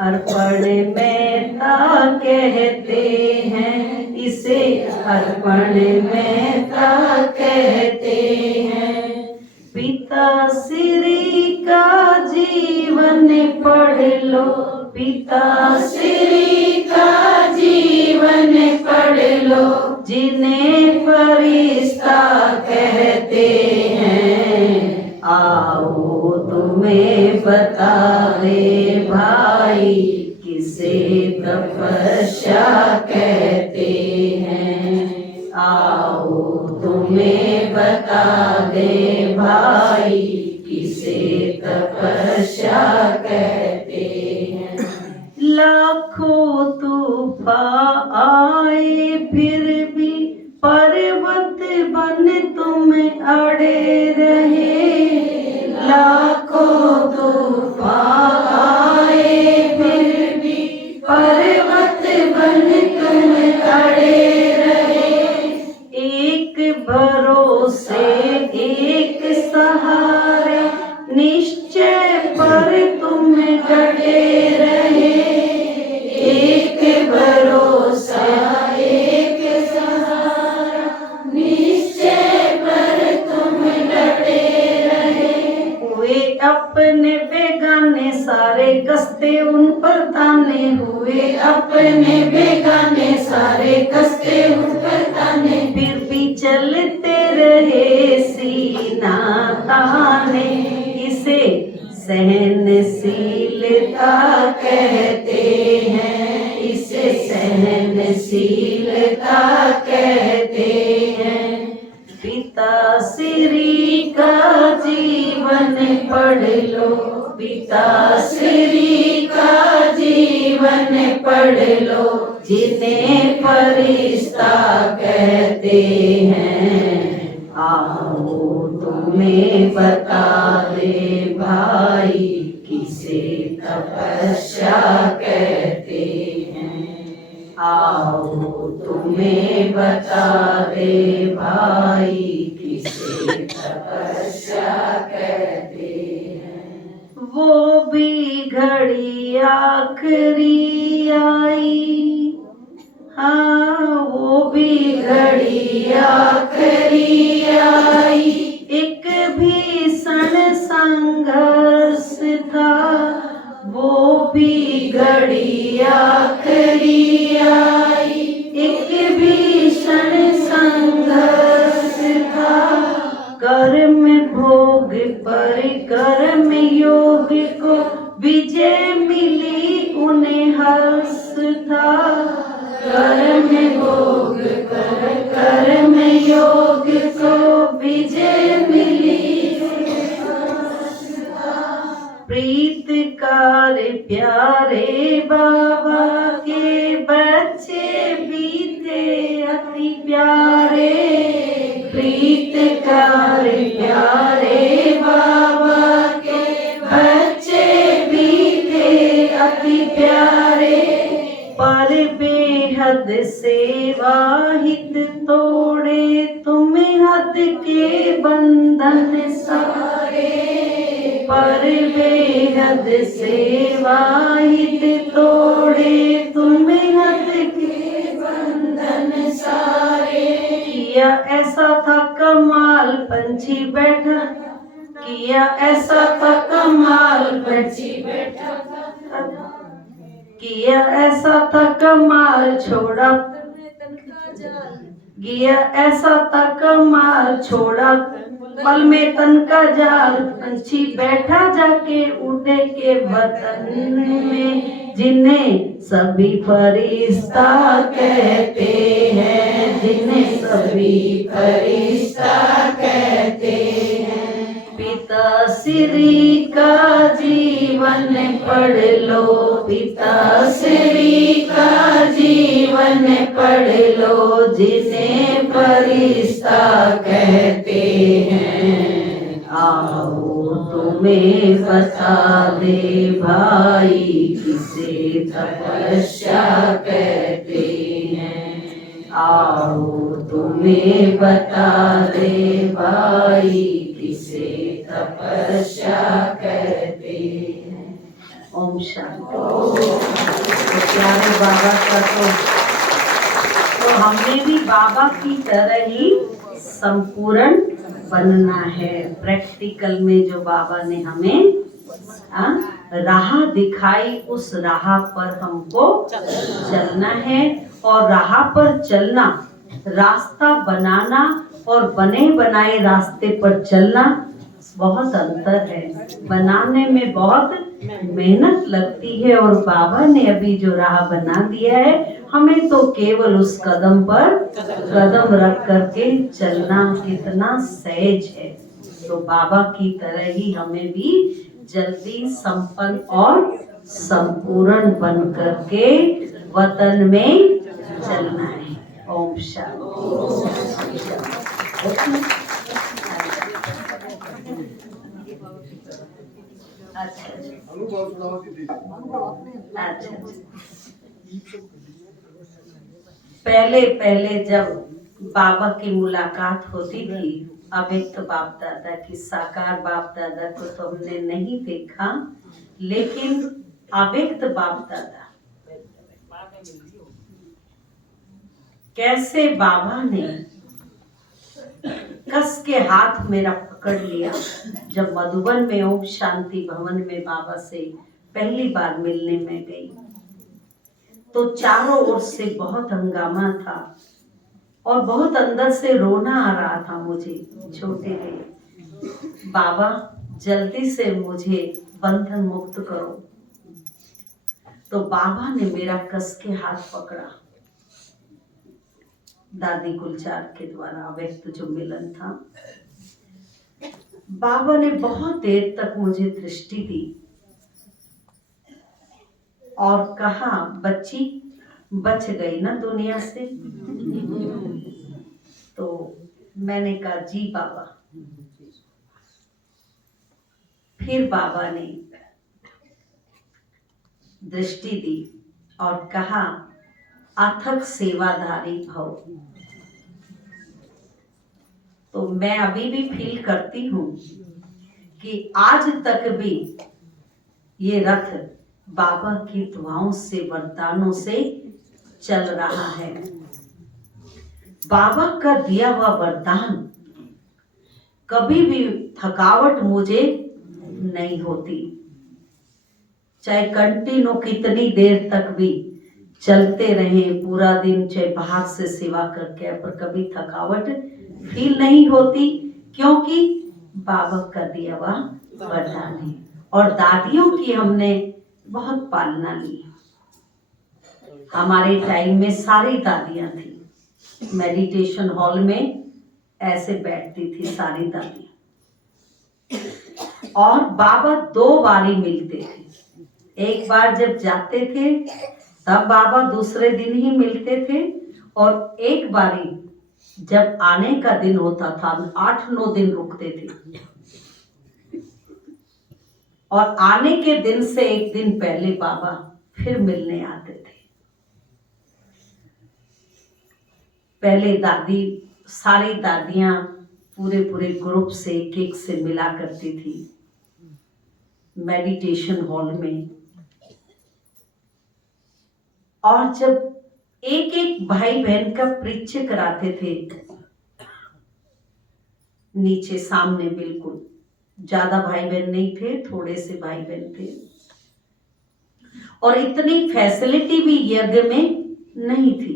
अर्पण मेहता कहते हैं। इसे अर्पण मेहता कहते हैं। पिता श्री का जीवन पढ़ लो, पिता श्री का जीवन पढ़ लो, जिन्हें फरिश्ता कहते हैं। आओ तुम्हें बता दे भाई किसे तपस्या कहते हैं। आओ तुम्हें बता दे भाई किसे तपस्या कहते हैं। लाखों तूफान आए फिर भी पर्वत बन तुम अड़े रहे। लाखों तूफान आए फिर भी पर्वत बन तुम अड़े रहे। एक भरोसे एक सहारे निश्चय पर तुम डटे रहे। एक भरोसा एक सहारा निश्चय पर तुम डटे रहे। हुए अपने बेगाने सारे कसते उन पर ताने। हुए अपने बेगाने सारे कसते उन पर ताने। फिर भी चलते रहे सीना ताने। इसे सहनशीलता कहते हैं। इसे सहनशीलता कहते पढ़ लो जिन्हें फरिश्ता कहते हैं। आओ तुम्हें बता दे भाई किसे तपस्या कहते हैं। आओ तुम्हें बता दे भाई किसे तपस्या कहते हैं। वो भी घड़ी आखिरी आई, हाँ वो भी घड़ी आखिरी आई। एक भीषण संघर्ष था, वो भी घड़ी आखिरी आई। एक भीषण संघर्ष था, कर्म भोग पर कर्म योग को विजय मिली उन्हें हर्ष था। कर्म भोग पर कर्म योग को विजय मिली प्रीतकार प्यारे बाबा के बच्चे भी थे अति प्यारे। प्रीतकार प्यारे बाबा के बच्चे भी थे अति प्यारे। पर बेहद सेवा हित तोड़े तुम्हें हद के बंधन सारे। पर बेहद सेवा हित तोड़े तुम्हें हद के बंधन सारे। किया ऐसा था कमाल पंछी बैठा, किया ऐसा था कमाल पंछी बैठा। किया ऐसा था कमाल छोड़ा, किया ऐसा था कमाल छोड़ा पल में तन का जाल। पंछी बैठा जाके उड़े के वतन में जिन्हें सभी फरिश्ता कहते हैं। जिन्हें सभी फरिश्ता कहते हैं। पिता श्री का जीवन पढ़ लो, पिता श्री का जीवन पढ़ लो जिन्हें फरिश्ता कहते हैं। आओ तुम्हें बता दे भाई किसे तपस्या कहते हैं। आओ तुम्हें बता दे भाई किसे तपस्या कहते हैं। ओम शांति। तो प्यारे बाबा का तो हमें भी बाबा की तरह ही संपूर्ण बनना है। प्रैक्टिकल में जो बाबा ने हमें राह दिखाई, उस राह पर हमको चलना है। और राह पर चलना, रास्ता बनाना और बने बनाए रास्ते पर चलना बहुत अंतर है। बनाने में बहुत मेहनत लगती है और बाबा ने अभी जो राह बना दिया है, हमें तो केवल उस कदम पर कदम रख करके चलना कितना सहज है। तो बाबा की तरह ही हमें भी जल्दी संपन्न और संपूर्ण बन करके वतन में चलना है। ओम शांति। अच्छा अच्छा। पहले पहले जब बाबा की मुलाकात होती थी, अव्यक्त बाप दादा की, साकार बाप दादा को तो हमने नहीं देखा, लेकिन अव्यक्त बाप दादा कैसे बाबा ने कस के हाथ मेरा पकड़ लिया। जब मधुबन में ओम शांति भवन में बाबा से पहली बार मिलने में गई तो चारों ओर से बहुत हंगामा था और बहुत अंदर से रोना आ रहा था मुझे। छोटे थे, बाबा जल्दी से मुझे बंधन मुक्त करो। तो बाबा ने मेरा कस के हाथ पकड़ा। दादी गुलजार के द्वारा अव्यक्त जो मिलन था, बाबा ने बहुत देर तक मुझे दृष्टि दी और कहा बच्ची बच गई ना दुनिया से। तो मैंने कहा जी बाबा। फिर बाबा ने दृष्टि दी और कहा अथक सेवाधारी भव। तो मैं अभी भी फील करती हूँ कि आज तक भी ये रथ बाबा की दुआओं से वरदानों से चल रहा है। बाबा का दिया हुआ वरदान कभी भी थकावट मुझे नहीं होती, चाहे कंटिन्यू कितनी देर तक भी चलते रहे पूरा दिन, चाहे बाहर से सेवा करके, पर कभी थकावट फील नहीं होती, क्योंकि बाबा का दिया हुआ वरदान है। और दादियों की हमने बहुत पालना ली। हमारे टाइम में सारी दादियां थी, मेडिटेशन हॉल में ऐसे बैठती थी सारी दादियां, और बाबा 2 बारी मिलते थे। एक बार जब जाते थे तब बाबा दूसरे दिन ही मिलते थे, और एक बारी जब आने का दिन होता था 8-9 दिन रुकते थे, और आने के दिन से एक दिन पहले बाबा फिर मिलने आते थे। पहले दादी, सारी दादियां पूरे पूरे ग्रुप से एक से मिला करती थी मेडिटेशन हॉल में। और जब एक एक भाई बहन का परिचय कराते थे, नीचे सामने बिल्कुल, ज्यादा भाई बहन नहीं थे, थोड़े से भाई बहन थे, और इतनी फैसिलिटी भी यज्ञ में नहीं थी।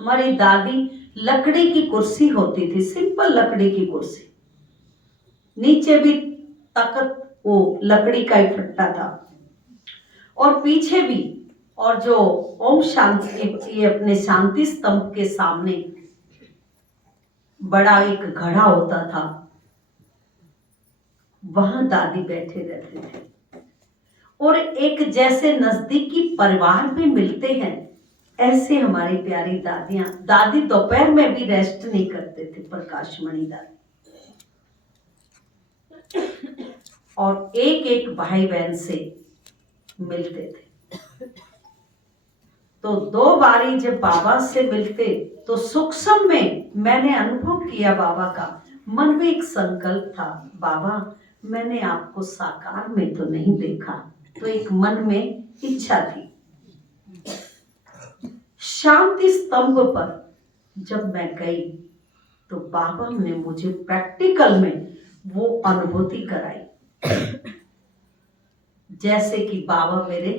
हमारी दादी, लकड़ी की कुर्सी होती थी, सिंपल लकड़ी की कुर्सी, नीचे भी तख्त वो लकड़ी का ही फट्टा था, और पीछे भी, और जो ओम शांति, ये अपने शांति स्तंभ के सामने बड़ा एक घड़ा होता था, वहां दादी बैठे रहते थे। और एक जैसे नजदीकी परिवार भी मिलते हैं, ऐसे हमारी प्यारी दादियां, दादी दोपहर में भी रेस्ट नहीं करते थे, प्रकाशमणि दादी, और एक एक भाई बहन से मिलते थे। तो 2 बारी जब बाबा से मिलते तो सूक्ष्म में मैंने अनुभव किया बाबा का। मन में एक संकल्प था, बाबा मैंने आपको साकार में तो नहीं देखा, तो एक मन में इच्छा थी। शांति स्तंभ पर जब मैं गई तो बाबा ने मुझे प्रैक्टिकल में वो अनुभूति कराई, जैसे कि बाबा मेरे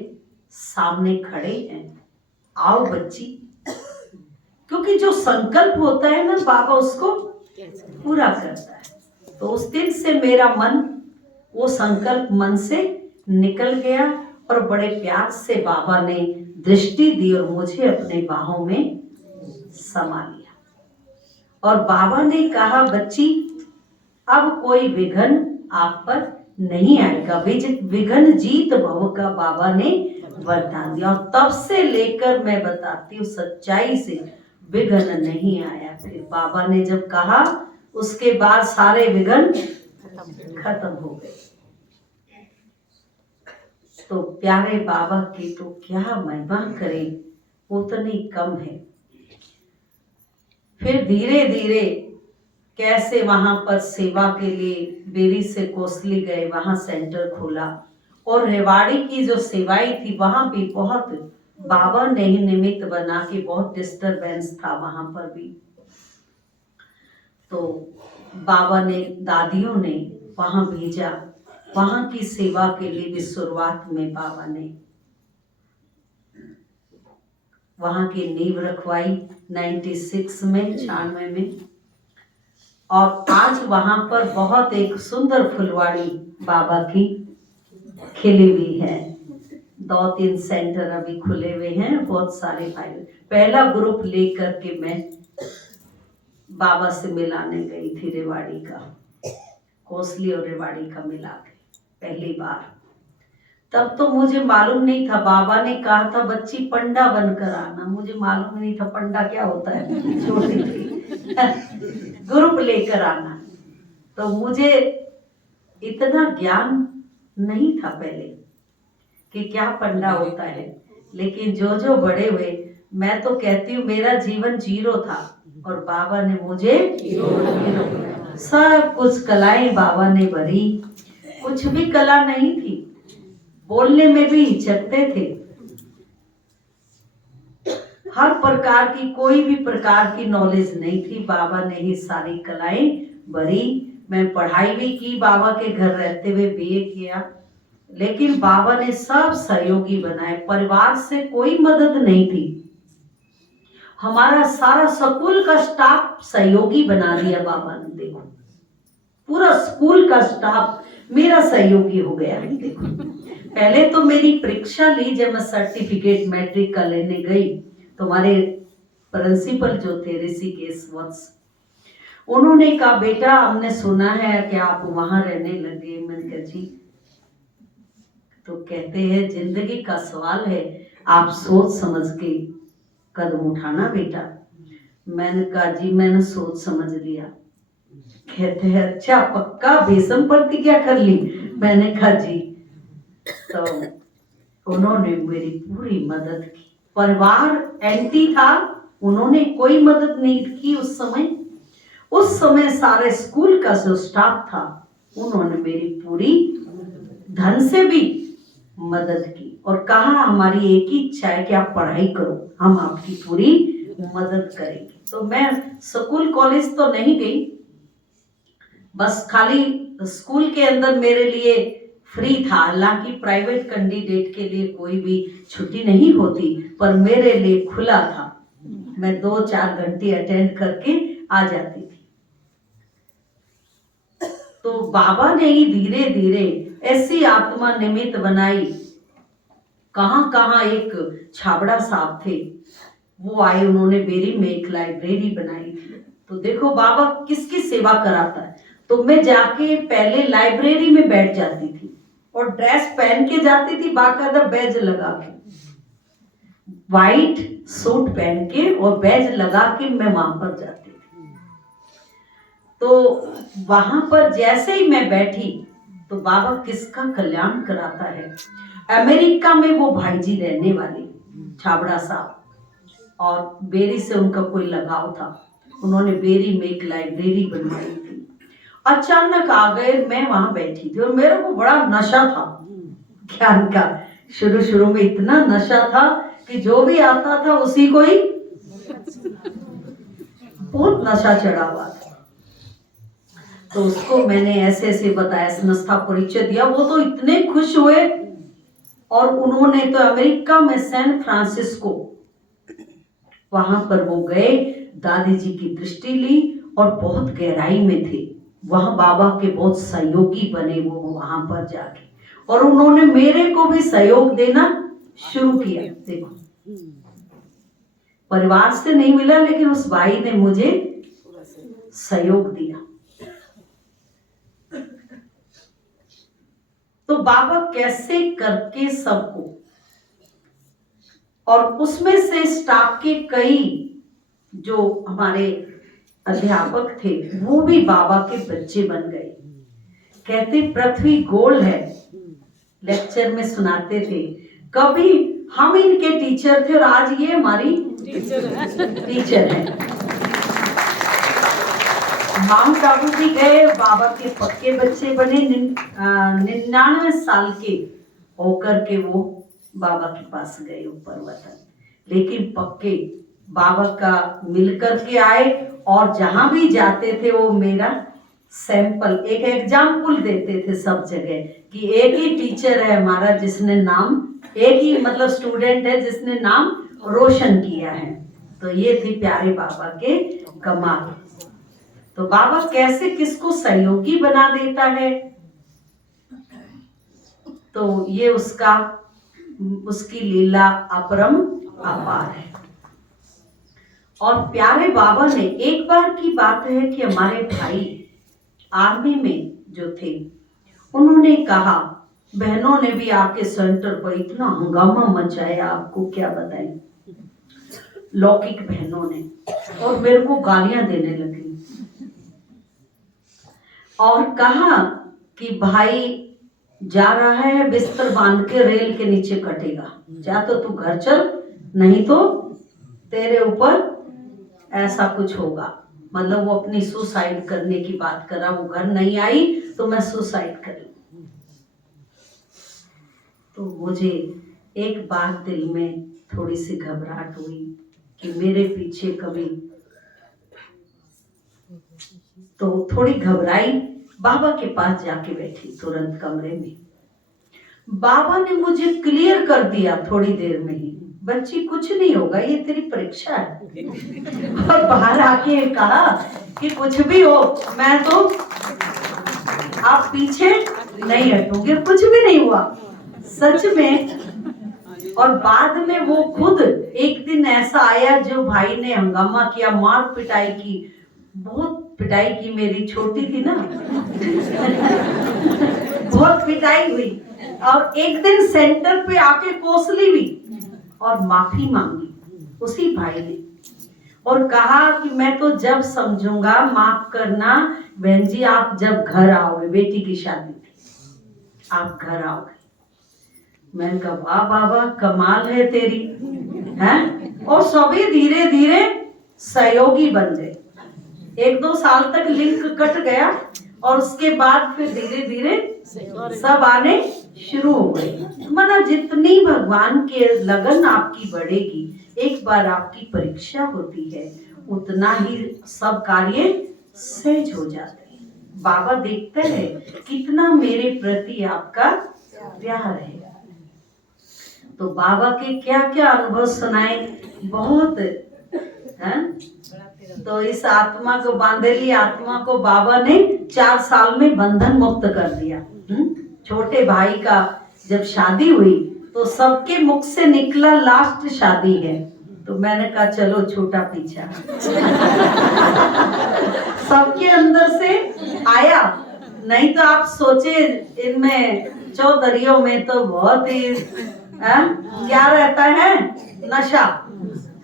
सामने खड़े हैं, आओ बच्ची। क्योंकि जो संकल्प होता है ना, बाबा उसको पूरा करता है। तो उस दिन से मेरा मन, वो संकल्प मन से निकल गया, और बड़े प्यार से बाबा ने दृष्टि दी और मुझे अपने बाहों में समा लिया। और बाबा ने कहा बच्ची अब कोई विघ्न आप पर नहीं आएगा, विघ्न जीत भव का बाबा ने वरदान दिया। और तब से लेकर मैं बताती हूँ सच्चाई से, विघ्न नहीं आया। फिर बाबा ने जब कहा उसके बाद सारे विघ्न खत्म हो गए। तो प्यारे बाबा की तो क्या महिमा करें, उतनी कम है। फिर धीरे धीरे कैसे वहां पर सेवा के लिए बेरी से कोसली गए, वहां सेंटर खोला, और रेवाड़ी की जो सेवाएं थी वहां भी बहुत बाबा ने ही निमित्त बना के, बहुत डिस्टरबेंस था वहां पर भी। तो बाबा ने, दादियों ने वहां भेजा, वहां की सेवा के लिए भी शुरुआत में बाबा ने वहां की नींव रखवाई 96 में, 96 में। और आज वहां पर बहुत एक सुंदर फुलवाड़ी बाबा की खिली हुई है। 2-3 सेंटर अभी खुले हुए हैं, बहुत सारे भाई। पहला ग्रुप लेकर के मैं बाबा से मिलाने गई थी, रेवाड़ी का, कोसली और रेवाड़ी का मिला के पहली बार। तब तो मुझे मालूम नहीं था, बाबा ने कहा था बच्ची पंडा बनकर आना, मुझे मालूम नहीं था पंडा क्या होता है, छोटी थी। ग्रुप लेकर आना, तो मुझे इतना ज्ञान नहीं था पहले कि क्या पंडा होता है। लेकिन जो जो बड़े हुए, मैं तो कहती हूँ मेरा जीवन जीरो था और बाबा ने मुझे हीरो बनाया। सब कुछ कलाएं बाबा ने भरी, कुछ भी कला नहीं थी, बोलने में भी हिचकते थे। हर प्रकार की, कोई भी प्रकार की नॉलेज नहीं थी, बाबा ने ही सारी कलाएं भरी। मैं पढ़ाई भी की, बाबा के घर रहते हुए बीए किया, लेकिन बाबा ने सब सहयोगी बनाए। परिवार से कोई मदद नहीं थी, हमारा सारा स्कूल का स्टाफ सहयोगी बना दिया बाबा ने। देखो पूरा स्कूल का स्टाफ मेरा सहयोगी हो गया। देखो पहले तो मेरी परीक्षा ली, जब मैं सर्टिफिकेट मैट्रिक का लेने गई तो हमारे प्रिंसिपल जो थे ऋषिकेश वत्स, उन्होंने कहा बेटा हमने सुना है कि आप वहां रहने लगे। मैंने कहा जी, तो कहते हैं जिंदगी का सवाल है, आप सोच समझ के कदम उठाना बेटा। मैंने कहा जी मैंने सोच समझ लिया। कहते हैं अच्छा पक्का बेसम प्रतिज्ञा कर ली? मैंने कहा जी। तो उन्होंने मेरी पूरी मदद की। परिवार एंटी था, उन्होंने कोई मदद नहीं की उस समय। उस समय सारे स्कूल का जो स्टाफ था उन्होंने मेरी पूरी धन से भी मदद की और कहा हमारी एक ही इच्छा है कि आप पढ़ाई करो, हम आपकी पूरी मदद करेंगे। तो मैं स्कूल कॉलेज तो नहीं गई, बस खाली स्कूल के अंदर मेरे लिए फ्री था। हालांकि प्राइवेट कैंडिडेट के लिए कोई भी छुट्टी नहीं होती, पर मेरे लिए खुला था। मैं 2-4 घंटे अटेंड करके आ जाती थी। तो बाबा ने ही धीरे धीरे ऐसी आत्मा निमित्त बनाई। कहाँ कहाँ एक छाबड़ा साहब थे, वो आए, उन्होंने बेरी में एक लाइब्रेरी बनाई थी। तो देखो बाबा किसकी सेवा कराता है। तो मैं जाके पहले लाइब्रेरी में बैठ जाती थी और ड्रेस पहन के जाती थी, बाकायदा बैज लगा के, वाइट सूट पहन के और बैज लगा के मैं वहां पर जाती थी। तो वहां पर जैसे ही मैं बैठी तो बाबा किसका कल्याण कराता है। अमेरिका में वो भाई जी रहने वाले छाबड़ा साहब, और बेरी से उनका कोई लगाव था। उन्होंने बेरी में एक लाइब्रेरी बनवाई थी। अचानक आ गए, मैं वहां बैठी थी और मेरे को बड़ा नशा था ज्ञान का। शुरू शुरू में इतना नशा था कि जो भी आता था उसी को ही बहुत नशा चढ़ा हुआ था। तो उसको मैंने ऐसे ऐसे बताया, संस्था परिचय दिया। वो तो इतने खुश हुए, और उन्होंने तो अमेरिका में सैन फ्रांसिस्को, वहां पर वो गए, दादी जी की दृष्टि ली और बहुत गहराई में थे। वहां बाबा के बहुत सहयोगी बने वो वहां पर जाके, और उन्होंने मेरे को भी सहयोग देना शुरू किया। देखो परिवार से नहीं मिला, लेकिन उस भाई ने मुझे सहयोग दिया। तो बाबा कैसे करके सबको, और उसमें से स्टाफ के कई जो हमारे अध्यापक थे वो भी बाबा के बच्चे बन गए। कहते पृथ्वी गोल है, लेक्चर में सुनाते थे। कभी हम इनके टीचर थे और आज ये हमारी टीचर है। माउंट आबू भी गए, बाबा के पक्के बच्चे बने। 99 साल के होकर के वो बाबा के पास गए ऊपर वतन, लेकिन पक्के बाबा का मिलकर के आए। और जहां भी जाते थे वो मेरा सैंपल, एक एग्जाम्पल देते थे सब जगह कि एक ही टीचर है हमारा जिसने नाम, एक ही मतलब स्टूडेंट है जिसने नाम रोशन किया है। तो ये थी प्यारे बाबा के कमाल। तो बाबा कैसे किसको सहयोगी बना देता है, तो ये उसकी लीला अपरम अपार है। और प्यारे बाबा ने, एक बार की बात है कि हमारे भाई आर्मी में जो थे, उन्होंने कहा बहनों ने भी आके सेंटर पर इतना हंगामा मचाया, आपको क्या बताएं, लौकिक बहनों ने, और मेरे को गालियां देने लगी और कहा कि भाई जा रहा है बिस्तर बांध के रेल के नीचे कटेगा, या तो तू घर चल, नहीं तो तेरे ऊपर ऐसा कुछ होगा। मतलब वो अपनी सुसाइड करने की बात करा, वो घर नहीं आई तो मैं सुसाइड करी। तो मुझे एक बार दिल में थोड़ी सी घबराहट हुई कि मेरे पीछे कभी, तो थोड़ी घबराई, बाबा के पास जाके बैठी तुरंत कमरे में। बाबा ने मुझे क्लियर कर दिया थोड़ी देर में ही, बच्ची कुछ नहीं होगा, ये तेरी परीक्षा है। और बाहर आके कहा कि कुछ भी हो मैं तो आप पीछे नहीं हटूंगी, कुछ भी नहीं हुआ सच में। और बाद में वो खुद एक दिन ऐसा आया, जो भाई ने हंगामा किया, मार पिटाई की, बहुत पिटाई की, मेरी छोटी थी ना बहुत पिटाई हुई, और एक दिन सेंटर पे आके कोसली भी और माफी मांगी उसी भाई ने, और कहा कि मैं तो जब समझूंगा, माफ करना बहन जी, आप जब घर आओगे, बेटी की शादी थी, आप घर आओगे। मैंने कहा वाह बाबा, कमाल है तेरी, हैं? और सभी धीरे धीरे सहयोगी बन गए। 1-2 साल तक लिंक कट गया और उसके बाद फिर धीरे धीरे सब आने शुरू हो गए। माना जितनी भगवान के लगन आपकी बढ़ेगी, एक बार आपकी परीक्षा होती है, उतना ही सब कार्य सहज हो जाते हैं। बाबा देखते हैं कितना मेरे प्रति आपका प्यार है। तो बाबा के क्या क्या अनुभव सुनाए, बहुत है। तो इस आत्मा को, बांधेली आत्मा को बाबा ने 4 साल में बंधन मुक्त कर दिया। छोटे भाई का जब शादी हुई तो सबके मुख से निकला लास्ट शादी है, तो मैंने कहा चलो छोटा पीछा सबके अंदर से आया। नहीं तो आप सोचे इनमें चौधरियों में तो बहुत ही क्या रहता है, नशा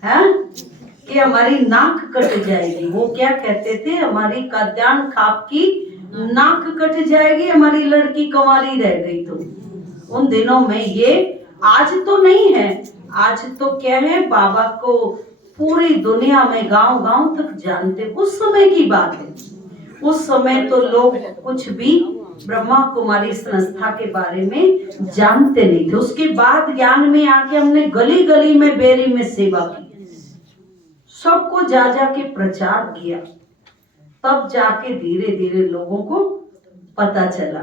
है कि हमारी नाक कट जाएगी। वो क्या कहते थे, हमारी कल्याण खाप की नाक कट जाएगी, हमारी लड़की कुंवारी रह गई। तो उन दिनों में ये, आज तो नहीं है, आज तो क्या है, बाबा को पूरी दुनिया में गांव गांव तक जानते। उस समय की बात है, उस समय तो लोग कुछ भी ब्रह्मा कुमारी संस्था के बारे में जानते नहीं थे। उसके बाद ज्ञान में आके हमने गली गली में, बेरी में सेवा की, सबको जा जा के प्रचार किया, तब जाके धीरे धीरे लोगों को पता चला।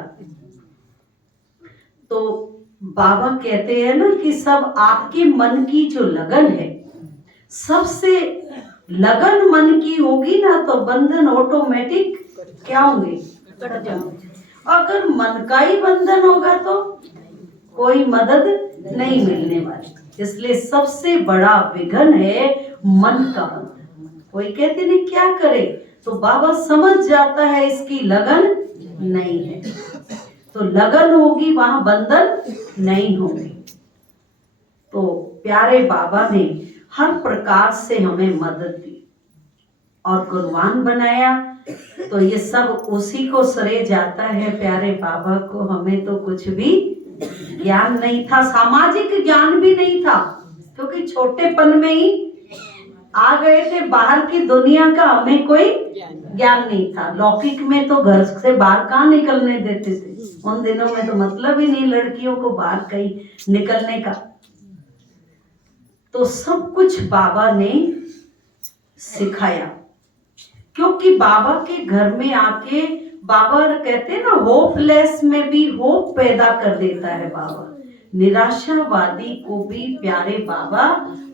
तो बाबा कहते हैं ना कि सब आपके मन की जो लगन है, सबसे लगन मन की होगी ना तो बंधन ऑटोमेटिक क्या होंगे, कट जाएंगे। अगर मन का ही बंधन होगा तो कोई मदद नहीं मिलने वाली। इसलिए सबसे बड़ा विघन है मन का बंधन। कोई कहते नहीं क्या करे, तो बाबा समझ जाता है इसकी लगन नहीं है, तो लगन होगी वहां बंधन नहीं होंगे। तो प्यारे बाबा ने हर प्रकार से हमें मदद दी और कुर्बान बनाया। तो ये सब उसी को श्रेय जाता है, प्यारे बाबा को। हमें तो कुछ भी ज्ञान नहीं था, सामाजिक ज्ञान भी नहीं था, क्योंकि छोटेपन में ही आ गए थे बाहर की दुनिया का, हमें कोई ज्ञान नहीं था। लौकिक में तो घर से बाहर कहाँ निकलने देते थे, उन दिनों में तो मतलब ही नहीं लड़कियों को बाहर कहीं निकलने का। तो सब कुछ बाबा ने सिखाया, क्योंकि बाबा के घर में आके, बाबा कहते हैं ना, होपलेस में भी होप पैदा कर देता है बाबा। निराशावादी को भी प्यारे बाबा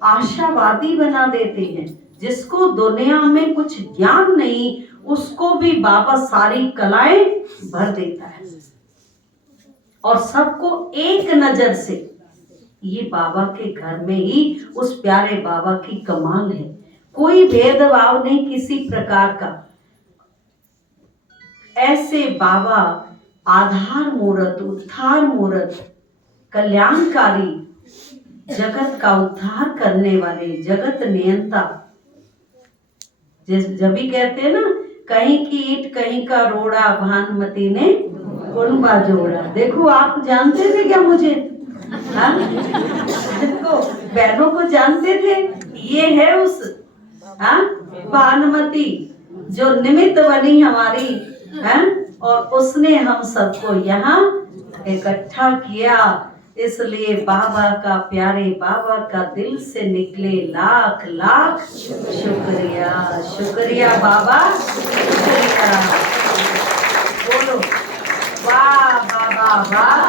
आशावादी बना देते हैं। जिसको दुनिया में कुछ ज्ञान नहीं, उसको भी बाबा सारी कलाएं भर देता है, और सबको एक नजर से। ये बाबा के घर में ही उस प्यारे बाबा की कमाल है। कोई भेदभाव नहीं किसी प्रकार का। ऐसे बाबा आधार मूर्त, उद्धार मूर्त, कल्याणकारी, जगत का उद्धार करने वाले, जगत नियंता। जब भी कहते हैं ना, कहीं की ईंट कहीं का रोड़ा, भानुमति ने कुंबा जोड़ा। देखो आप जानते थे क्या मुझे? हाँ? देखो बहनों को जानते थे, ये है उस भानुमति जो निमित्त बनी हमारी, और उसने हम सबको यहाँ इकट्ठा किया। इसलिए बाबा का, प्यारे बाबा का दिल से निकले लाख लाख शुक्रिया। शुक्रिया बाबा, शुक्रिया। बोलो वाह बाबा वाह,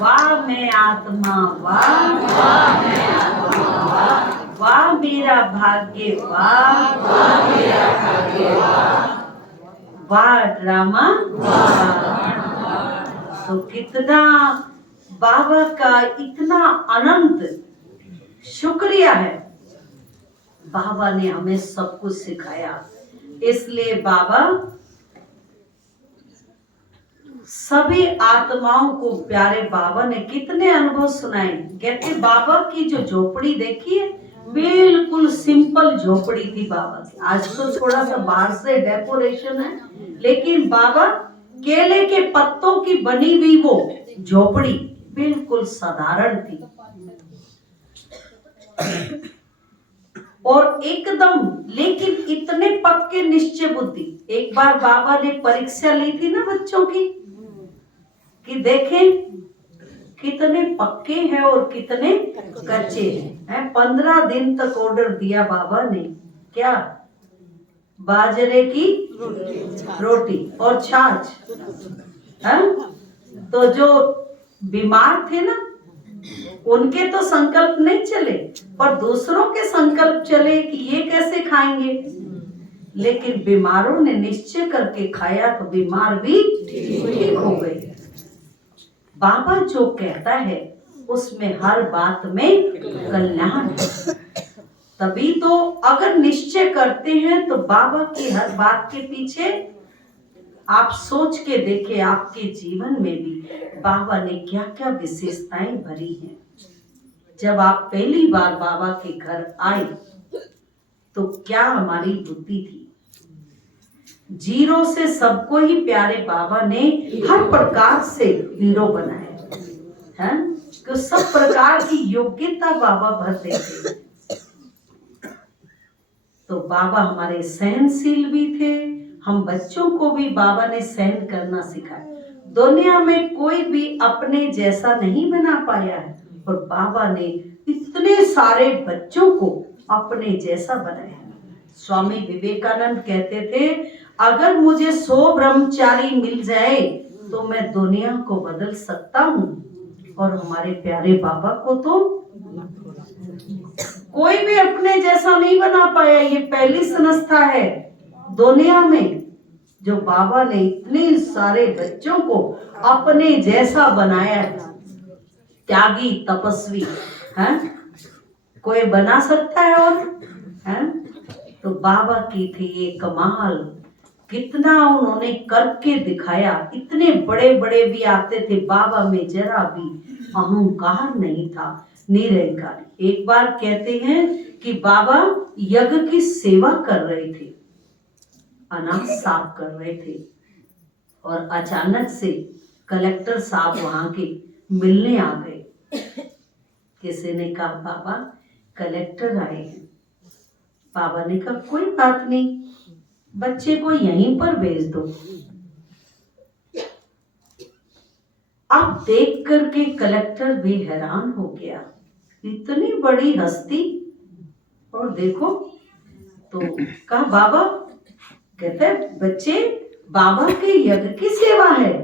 वाह मैं आत्मा वाह, वाह मेरा भाग्य वाह, वाह ड्रामा वाह। तो कितना बाबा का इतना अनंत शुक्रिया है। बाबा ने हमें सब कुछ सिखाया। इसलिए बाबा सभी आत्माओं को, प्यारे बाबा ने कितने अनुभव सुनाए। कहते बाबा की जो झोपड़ी देखी है, बिल्कुल सिंपल झोपड़ी थी बाबा की। आज तो थोड़ा सा बाहर से डेकोरेशन है, लेकिन बाबा केले के पत्तों की बनी हुई वो झोपड़ी बिल्कुल साधारण थी और एकदम, लेकिन इतने पक्के निश्चय बुद्धि। एक बार बाबा ने परीक्षा ली थी ना बच्चों की, कि देखें कितने पक्के हैं और कितने कच्चे हैं। 15 दिन तक ऑर्डर दिया बाबा ने, क्या? बाजरे की रोटी और छाछ। तो जो बीमार थे ना, उनके तो संकल्प नहीं चले, पर दूसरों के संकल्प चले कि ये कैसे खाएंगे। लेकिन बीमारों ने निश्चय करके खाया तो बीमार भी ठीक हो गए। बाबा जो कहता है उसमें हर बात में कल्याण है। तभी तो अगर निश्चय करते हैं तो बाबा की हर बात के पीछे आप सोच के देखें, आपके जीवन में भी बाबा ने क्या क्या विशेषताएं भरी हैं। जब आप पहली बार बाबा के घर आए तो क्या हमारी बुद्धि थी। जीरो से सबको ही प्यारे बाबा ने हर प्रकार से हीरो बनाया है, तो सब प्रकार की योग्यता बाबा भर देते। तो बाबा हमारे सहनशील भी थे। हम बच्चों को भी बाबा ने सहन करना सिखाया। दुनिया में कोई भी अपने जैसा नहीं बना पाया है, और बाबा ने इतने सारे बच्चों को अपने जैसा बनाया। स्वामी विवेकानंद कहते थे, अगर मुझे 100 ब्रह्मचारी मिल जाए तो मैं दुनिया को बदल सकता हूँ। और हमारे प्यारे बाबा को तो कोई भी अपने जैसा नहीं बना पाया। ये पहली संस्था है दुनिया में जो बाबा ने इतने सारे बच्चों को अपने जैसा बनाया। त्यागी, तपस्वी, हैं? कोई बना सकता है और, हैं? तो बाबा की थी ये कमाल। कितना उन्होंने करके दिखाया। इतने बड़े बड़े भी आते थे, बाबा में जरा भी अहंकार नहीं था, निरंकारी। एक बार कहते हैं कि बाबा यज्ञ की सेवा कर रहे थे, अनाज साफ कर रहे थे, और अचानक से कलेक्टर साहब वहां के मिलने आ गए। किसी ने कहा बाबा कलेक्टर आए हैं। बाबा ने कहा कोई बात नहीं, बच्चे को यहीं पर भेज दो। अब देख करके कलेक्टर भी हैरान हो गया, इतनी बड़ी हस्ती। और देखो तो कहा बाबा, कहते बच्चे बाबा के यज्ञ की सेवा है,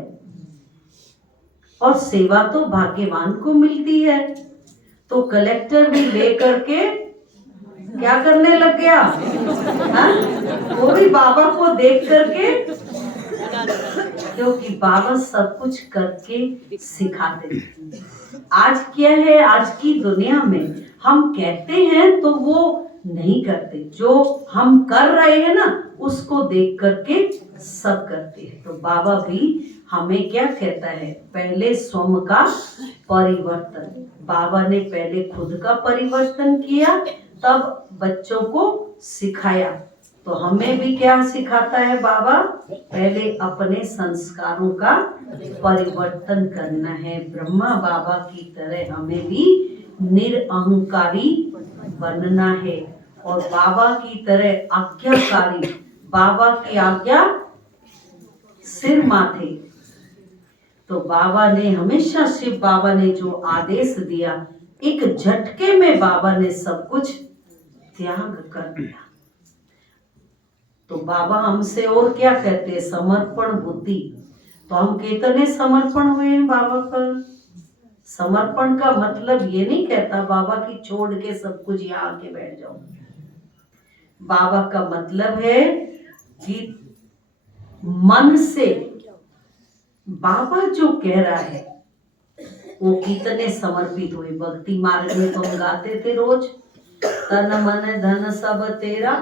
और सेवा तो भाग्यवान को मिलती है। तो कलेक्टर भी लेकर के क्या करने लग गया, वो भी बाबा को देख करके, क्योंकि बाबा सब कुछ करके सिखाते हैं। आज क्या है, आज की दुनिया में हम कहते हैं तो वो नहीं करते, जो हम कर रहे हैं ना उसको देख करके सब करते हैं। तो बाबा भी हमें क्या कहता है, पहले स्वयं का परिवर्तन। बाबा ने पहले खुद का परिवर्तन किया, तब बच्चों को सिखाया। तो हमें भी क्या सिखाता है बाबा, पहले अपने संस्कारों का परिवर्तन करना है। ब्रह्मा बाबा की तरह हमें भी निरअहंकारी बनना है और बाबा की तरह आज्ञाकारी, बाबा की आज्ञा सिर माथे। तो बाबा ने हमेशा, शिव बाबा ने जो आदेश दिया, एक झटके में बाबा ने सब कुछ त्याग कर दिया। तो बाबा हमसे और क्या कहते हैं, समर्पण बुद्धि। तो हम कितने समर्पण हुए हैं बाबा पर। समर्पण का मतलब ये नहीं कहता बाबा की छोड़ के सब कुछ यहाँ आके बैठ जाओ। बाबा का मतलब है कि मन से बाबा जो कह रहा है वो कितने समर्पित हुए। भक्ति मार्ग में तो हम गाते थे रोज, तन मन धन सब तेरा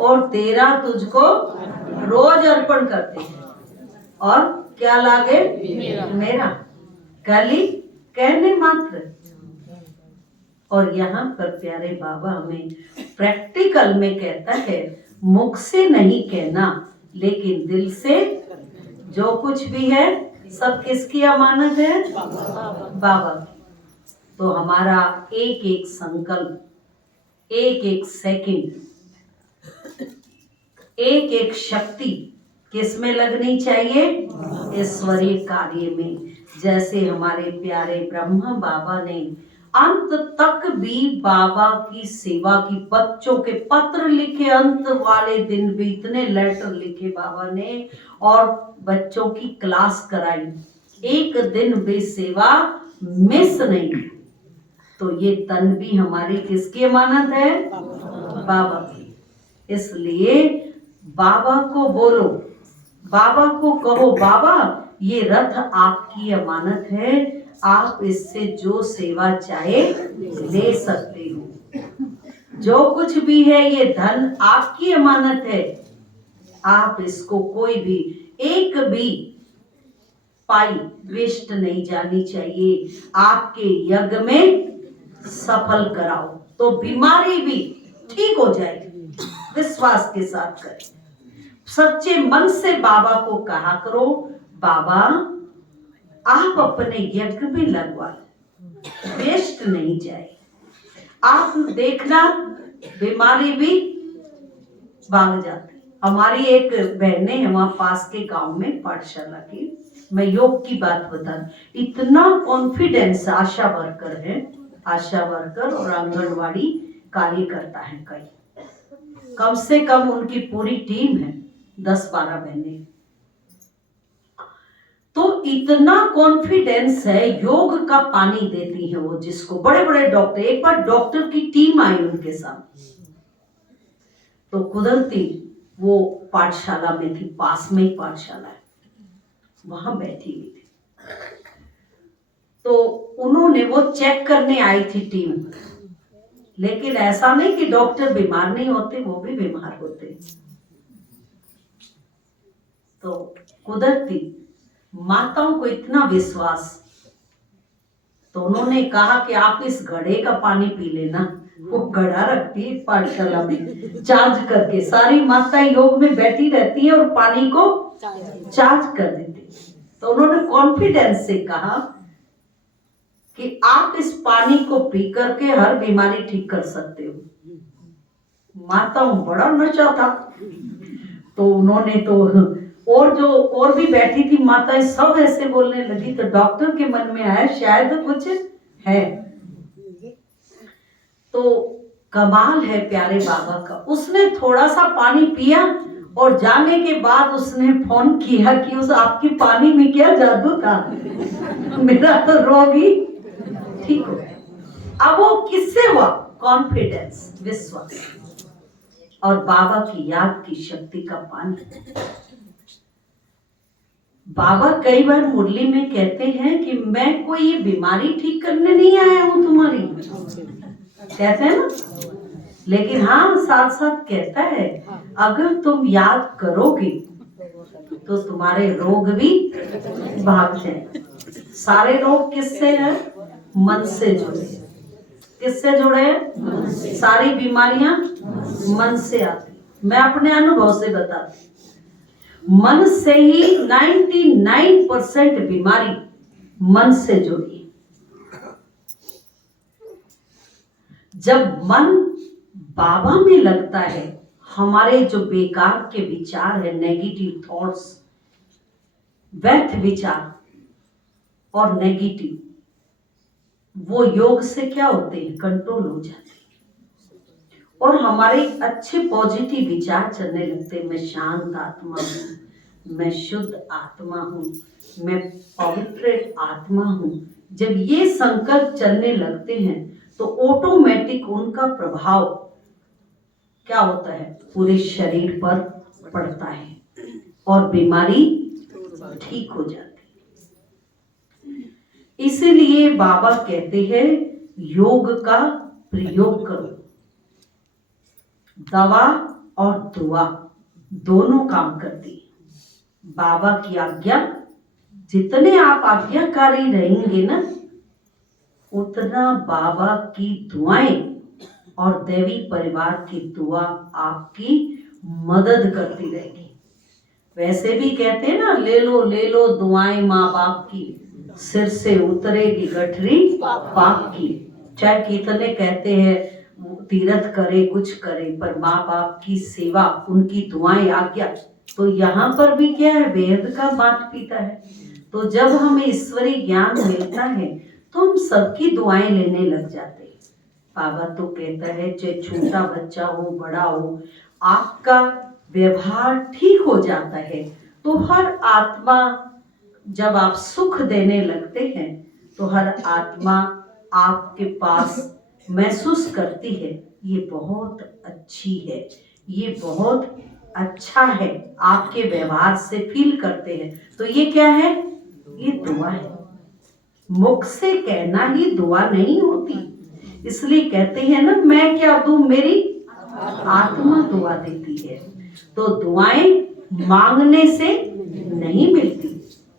और तेरा तुझको रोज अर्पण करते हैं, और क्या लागे मेरा खाली कहने मात्र। और यहाँ पर प्यारे बाबा हमें प्रैक्टिकल में कहता है, मुख से नहीं कहना लेकिन दिल से जो कुछ भी है सब किसकी अमानत है, बाबा की। तो हमारा एक एक संकल्प, एक एक सेकंड, एक एक शक्ति किस में लगनी चाहिए, ईश्वरीय कार्य में। जैसे हमारे प्यारे ब्रह्मा बाबा ने अंत तक भी बाबा की सेवा की, बच्चों के पत्र लिखे, अंत वाले दिन भी इतने लेटर लिखे बाबा ने, और बच्चों की क्लास कराई, एक दिन भी सेवा मिस नहीं। तो ये तन भी हमारी किसकी अमानत है, बाबा की। इसलिए बाबा को बोलो, बाबा को कहो, बाबा ये रथ आपकी अमानत है, आप इससे जो सेवा चाहे ले सकते हो। जो कुछ भी है ये धन आपकी अमानत है, आप इसको कोई भी एक भी पाई वेस्ट नहीं जानी चाहिए। आपके यज्ञ में सफल कराओ तो बीमारी भी ठीक हो जाएगी। विश्वास के साथ करें, सच्चे मन से बाबा को कहा करो, बाबा आप अपने यज्ञ में लगवा, वेस्ट नहीं जाए। आप देखना बीमारी भी भाग जाती। हमारी एक बहन है वहां पास के गांव में पाठशाला की, मैं योग की बात बता, इतना कॉन्फिडेंस, आशा वर्कर है, आशा वर्कर और आंगनवाड़ी कार्यकर्ता है, कई कम से कम उनकी पूरी टीम है, 10-12 बहनें। तो इतना कॉन्फिडेंस है, योग का पानी देती है वो, जिसको बड़े बड़े डॉक्टर, एक बार डॉक्टर की टीम आई उनके साथ, तो कुदरती वो पाठशाला में थी, पास में ही पाठशाला है, वहां बैठी हुई थी। तो उन्होंने, वो चेक करने आई थी टीम, लेकिन ऐसा नहीं कि डॉक्टर बीमार नहीं होते, वो भी बीमार होते। तो कुदरती माताओं को इतना विश्वास, तो उन्होंने कहा कि आप इस घड़े का पानी पी लेना। वो घड़ा रखती है पाठशाला में चार्ज करके, सारी माताएं योग में बैठी रहती है और पानी को चार्ज कर देती। तो उन्होंने कॉन्फिडेंस से कहा कि आप इस पानी को पी करके हर बीमारी ठीक कर सकते हो। माताओं बड़ा नशा था, तो उन्होंने तो, और जो और भी बैठी थी माताएं सब ऐसे बोलने लगी। तो डॉक्टर के मन में आया शायद कुछ है। तो कमाल है प्यारे बाबा का, उसने थोड़ा सा पानी पिया और जाने के बाद उसने फोन किया कि उस आपकी पानी में क्या जादू था, मेरा तो रोग ही ठीक हो गया। अब वो किससे हुआ, कॉन्फिडेंस, विश्वास और बाबा की याद की शक्ति का पानी। बाबा कई बार मुरली में कहते हैं कि मैं कोई ये बीमारी ठीक करने नहीं आया हूं तुम्हारी, कहते हैं ना, लेकिन हाँ साथ साथ कहता है अगर तुम याद करोगे तो तुम्हारे रोग भी भाग जाए। सारे रोग किससे हैं? मन से जुड़े। किससे जुड़े हैं? सारी बीमारियां मन से आती। मैं अपने अनुभव से बताती, मन से ही 99% बीमारी मन से जुड़ी। जब मन बाबा में लगता है, हमारे जो बेकार के विचार है, नेगेटिव थॉट्स, व्यर्थ विचार और नेगेटिव, वो योग से क्या होते हैं? कंट्रोल हो जाते हैं और हमारे अच्छे पॉजिटिव विचार चलने लगते हैं। मैं शांत आत्मा हूँ, मैं शुद्ध आत्मा हूँ, मैं पवित्र आत्मा हूँ। जब ये संकल्प चलने लगते हैं तो ऑटोमेटिक उनका प्रभाव क्या होता है? पूरे शरीर पर पड़ता है और बीमारी ठीक हो जाती है। इसीलिए बाबा कहते हैं योग का प्रयोग करो। दवा और दुआ दोनों काम करती है। बाबा की आज्ञा, जितने आप आज्ञाकारी रहेंगे ना, उतना बाबा की दुआएं और देवी परिवार की दुआ आपकी मदद करती रहेगी। वैसे भी कहते हैं ना, ले लो दुआएं माँ बाप की, सिर से उतरेगी गठरी पाप की। चाहे कितने कहते हैं तीर्थ करे कुछ करे, पर माँ बाप की सेवा, उनकी दुआएं आज्ञा, तो यहाँ पर भी क्या है? वेद का बात पीता है। तो जब हमें ईश्वरी ज्ञान मिलता है तो हम सबकी दुआएं लेने लग जाते हैं। बाबा तो कहता है चाहे छोटा बच्चा हो बड़ा हो, आपका व्यवहार ठीक हो जाता है तो हर आत्मा, जब आप सुख देने लगते हैं तो हर आत्मा आपके पास महसूस करती है ये बहुत अच्छी है, ये बहुत अच्छा है, आपके व्यवहार से फील करते हैं। तो ये क्या है? ये दुआ है। मुख से कहना ही दुआ नहीं होती, इसलिए कहते हैं ना, मैं क्या दूं, मेरी आत्मा दुआ देती है। तो दुआएं मांगने से नहीं मिलती,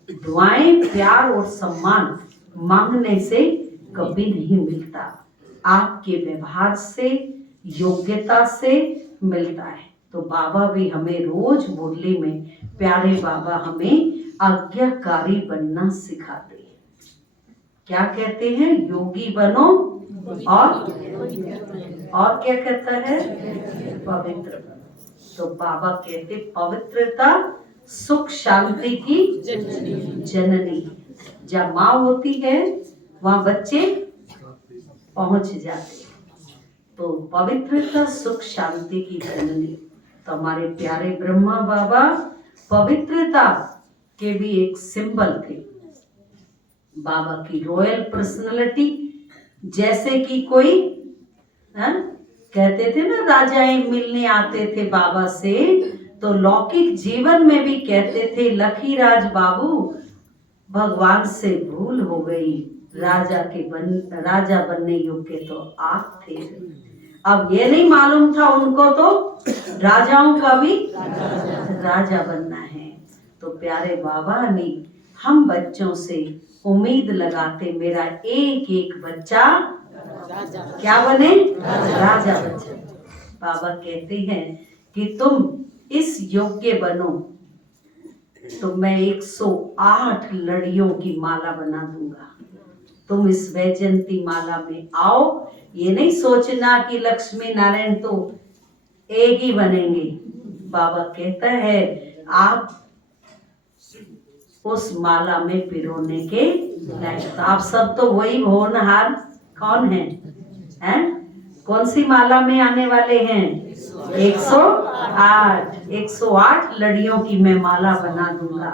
दुआएं प्यार और सम्मान मांगने से कभी नहीं मिलता, आपके व्यवहार से, योग्यता से मिलता है। तो बाबा भी हमें रोज मुरली में, प्यारे बाबा हमें आज्ञाकारी बनना सिखाते हैं। क्या कहते हैं? योगी बनो और क्या कहता है? पवित्र बनो। तो बाबा कहते पवित्रता सुख शांति की जननी। जब माँ होती है वहाँ बच्चे पहुंच जाते हैं। तो पवित्रता सुख शांति की जननी। तो हमारे प्यारे ब्रह्मा बाबा पवित्रता के भी एक सिंबल थे। बाबा की रॉयल पर्सनालिटी, जैसे कि कोई कहते थे ना, राजाएं मिलने आते थे बाबा से, तो लौकिक जीवन में भी कहते थे लखीराज बाबू भगवान से भूल हो गई, राजा बनने योग्य तो आप थे। अब ये नहीं मालूम था उनको तो राजाओं का भी राजा बनना है। तो प्यारे बाबा ने हम बच्चों से उम्मीद लगाते, मेरा एक एक बच्चा क्या बने? राजा बच्चा। बाबा कहते हैं कि तुम इस योग्य बनो तो मैं 108 लड़ियों की माला बना दूंगा। तुम इस वैजयंती माला में आओ। ये नहीं सोचना कि लक्ष्मी नारायण तो एक ही बनेंगे। बाबा कहता है आप उस माला में पिरोने के लायक। आप सब तो वही होनहार कौन है? हैं? कौन सी माला में आने वाले हैं? 108 लड़ियों की मैं माला बना दूंगा।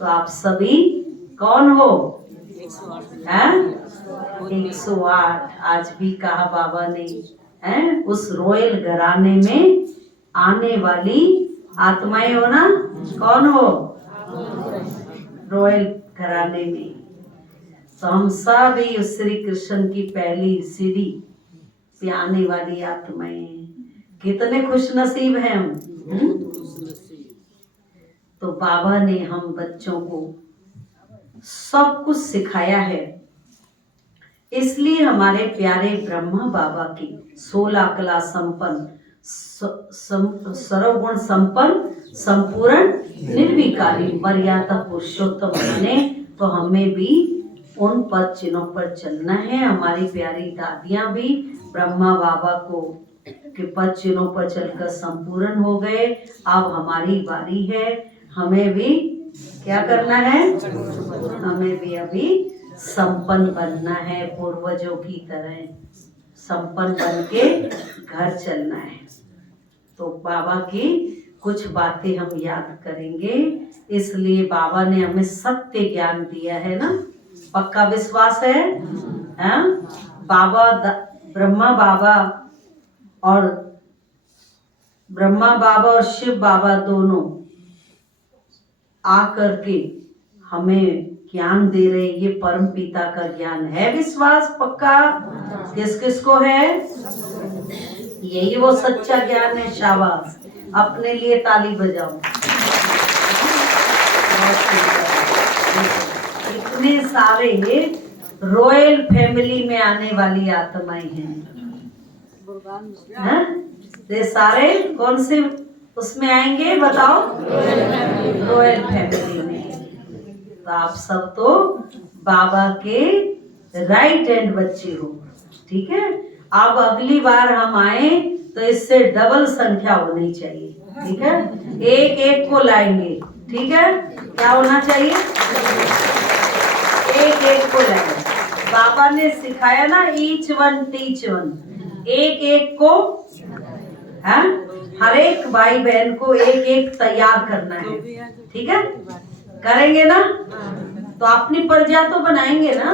तो आप सभी कौन हो? 108। आज भी कहा बाबा ने, उस रॉयल घराने में आने वाली आत्माएं हो ना। कौन हो? रॉयल घराने में। तो हम सब ही श्री कृष्ण की पहली सीढ़ी से आने वाली आत्माएं, कितने खुश नसीब हैं हम। तो बाबा ने हम बच्चों को सब कुछ सिखाया है, इसलिए हमारे प्यारे ब्रह्मा बाबा की 16 कला संपन्न, सर्वगुण संपन्न, संपूर्ण, निर्विकारी, मर्यादा पुरुषोत्तम बने, तो हमें भी उन पद चिन्हों पर चलना है। हमारी प्यारी दादियां भी ब्रह्मा बाबा को के पद चिन्हों पर चलकर संपूर्ण हो गए। अब हमारी बारी है, हमें भी क्या करना है, हमें भी अभी संपन्न बनना है, पूर्वजों की तरह संपन्न बन के घर चलना है। तो बाबा की कुछ बातें हम याद करेंगे, इसलिए बाबा ने हमें सत्य ज्ञान दिया है ना, पक्का विश्वास है, बाबा ब्रह्मा बाबा और शिव बाबा दोनों आकर के हमें ज्ञान दे रहे, ये परम पिता का ज्ञान है। विश्वास पक्का किस किस को है, यही वो सच्चा ज्ञान है। शाबाश, अपने लिए ताली बजाओ। इतने सारे रॉयल फैमिली में आने वाली आत्माएं हैं, ये सारे कौन से उसमें आएंगे बताओ, रॉयल फैमिली में। तो आप सब तो बाबा के राइट हैंड बच्चे हो, ठीक है। अब अगली बार हम आए तो इससे डबल संख्या होनी चाहिए, ठीक है। एक एक को लाएंगे, ठीक है। क्या होना चाहिए, एक एक को लाएंगे। बाबा ने सिखाया ना, ईच वन टीच वन, एक एक को, हर एक भाई बहन को एक एक तैयार करना है, ठीक है। करेंगे ना, तो अपनी प्रजा तो बनाएंगे ना।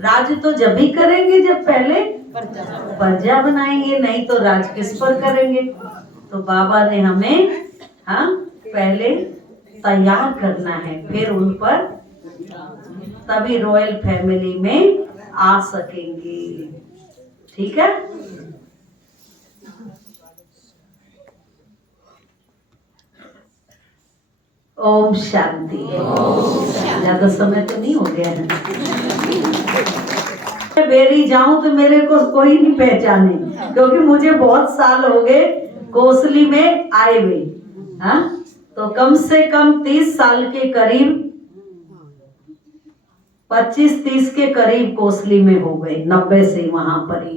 राज तो जब ही करेंगे जब पहले प्रजा बनाएंगे, नहीं तो राज किस पर करेंगे। तो बाबा ने हमें पहले तैयार करना है, फिर उन पर तभी रॉयल फैमिली में आ सकेंगे, ठीक है। ओम शांति। ज्यादा समय तो नहीं हो गया है, बेरी जाऊं तो मेरे को कोई नहीं पहचाने, क्योंकि मुझे बहुत साल हो गए कोसली में आए हुए। तो कम से कम 30 साल के करीब, 25-30 के करीब कोसली में हो गए, 90 से वहां पर ही।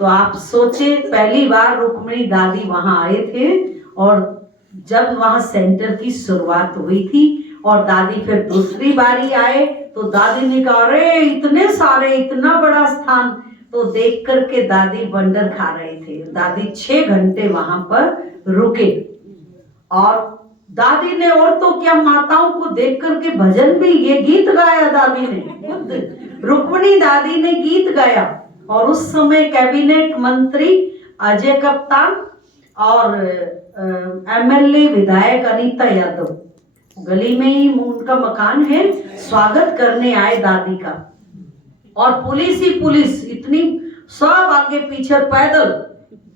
तो आप सोचे, पहली बार रुक्मिणी दादी वहां आए थे, और जब वहां सेंटर की शुरुआत हुई थी, और दादी फिर दूसरी बारी आए, तो दादी ने कहा, अरे इतने सारे, इतना बड़ा स्थान। तो देख करके दादी वंडर खा रहे थे। दादी 6 घंटे वहां पर रुके, और दादी ने और तो क्या, माताओं को देख करके भजन भी, ये गीत गाया दादी ने, रुक्मिणी दादी ने गीत गाया। और उस समय कैबिनेट मंत्री अजय कप्तान और एमएलए विधायक अनीता यादव, गली में ही उनका मकान है, स्वागत करने आए दादी का। और पुलिस ही पुलिस, इतनी सब आगे पीछे पैदल।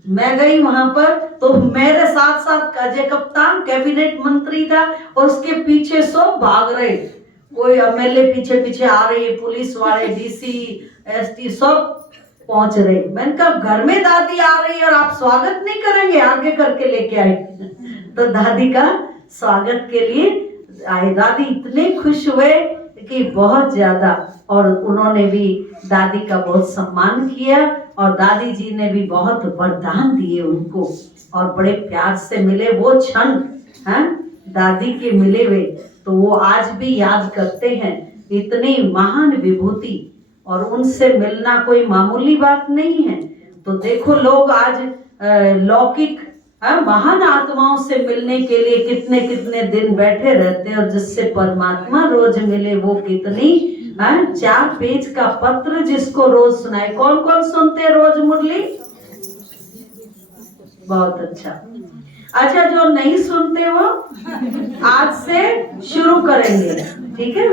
मैं गई वहां पर, तो मेरे साथ साथ अजय कप्तान कैबिनेट मंत्री था, और उसके पीछे सब भाग रहे, कोई एमएलए पीछे पीछे आ रही है, पुलिस वाले, डीसी, एसटी सब पहुंच रहे। मैंने कहा, घर में दादी आ रही है और आप स्वागत नहीं करेंगे, आगे करके लेके आए। तो दादी का स्वागत के लिए आए। दादी इतने खुश हुए कि बहुत ज्यादा, और उन्होंने भी दादी का बहुत सम्मान किया, और दादी जी ने भी बहुत वरदान दिए उनको, और बड़े प्यार से मिले। वो क्षण दादी के मिले हुए, तो वो आज भी याद करते हैं। इतनी महान विभूति, और उनसे मिलना कोई मामूली बात नहीं है। तो देखो, लोग आज लौकिक महान आत्माओं से मिलने के लिए कितने कितने दिन बैठे रहते हैं, और जिससे परमात्मा रोज मिले, वो कितनी 4 पेज का पत्र जिसको रोज सुनाए। कौन कौन सुनते हैं रोज मुरली? बहुत अच्छा। अच्छा, जो नहीं सुनते वो आज से शुरू करेंगे, ठीक है।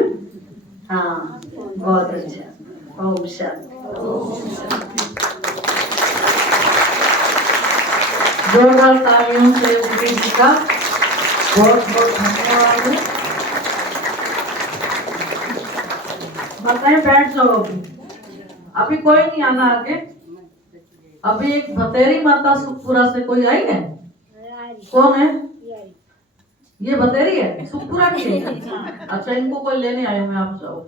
हाँ, बहुत अच्छा। ओम शांति। जोरदार तालियों से दीदी जी का बहुत बहुत धन्यवाद है। बताएं, बैठ जाओ। अभी कोई नहीं आना आगे। अभी एक भतेरी माता सुखपुरा से कोई आई है? कौन है ये? भतेरी है, सुखपुरा की है। अच्छा, इनको कोई लेने आए हुए, आप जाओ।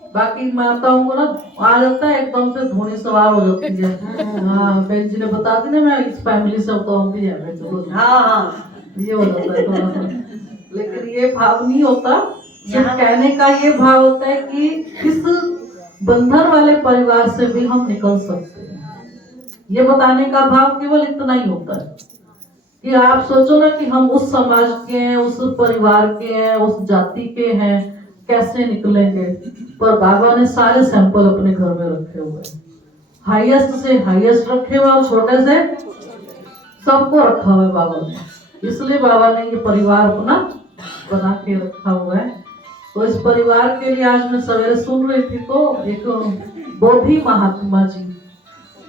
बाकी माताओं को ना आ जाता है एकदम से धोनी सवार हो जाती है। हाँ, बहन जी ने बता दी ना, मैं इस फैमिली से तो हम भी है, चलो। हाँ, ये हो जाता है थोड़ा सा, लेकिन ये भाव नहीं होता। सिर्फ कहने का ये भाव होता है कि इस बंधन वाले परिवार से भी हम निकल सकते हैं। ये बताने का भाव केवल इतना ही होता है कि आप सोचो ना कि हम उस समाज के हैं, उस परिवार के हैं, उस जाति के हैं, कैसे निकलेंगे। पर बाबा ने सारे सैंपल अपने घर में रखे हुए, हाईएस्ट से हाईएस्ट रखे हुए और छोटे से सबको रखा हुआ है बाबा ने। इसलिए बाबा ने ये परिवार अपना बना के रखा हुआ है। तो इस परिवार के लिए आज मैं सवेरे सुन रही थी, तो एक बोधि महात्मा जी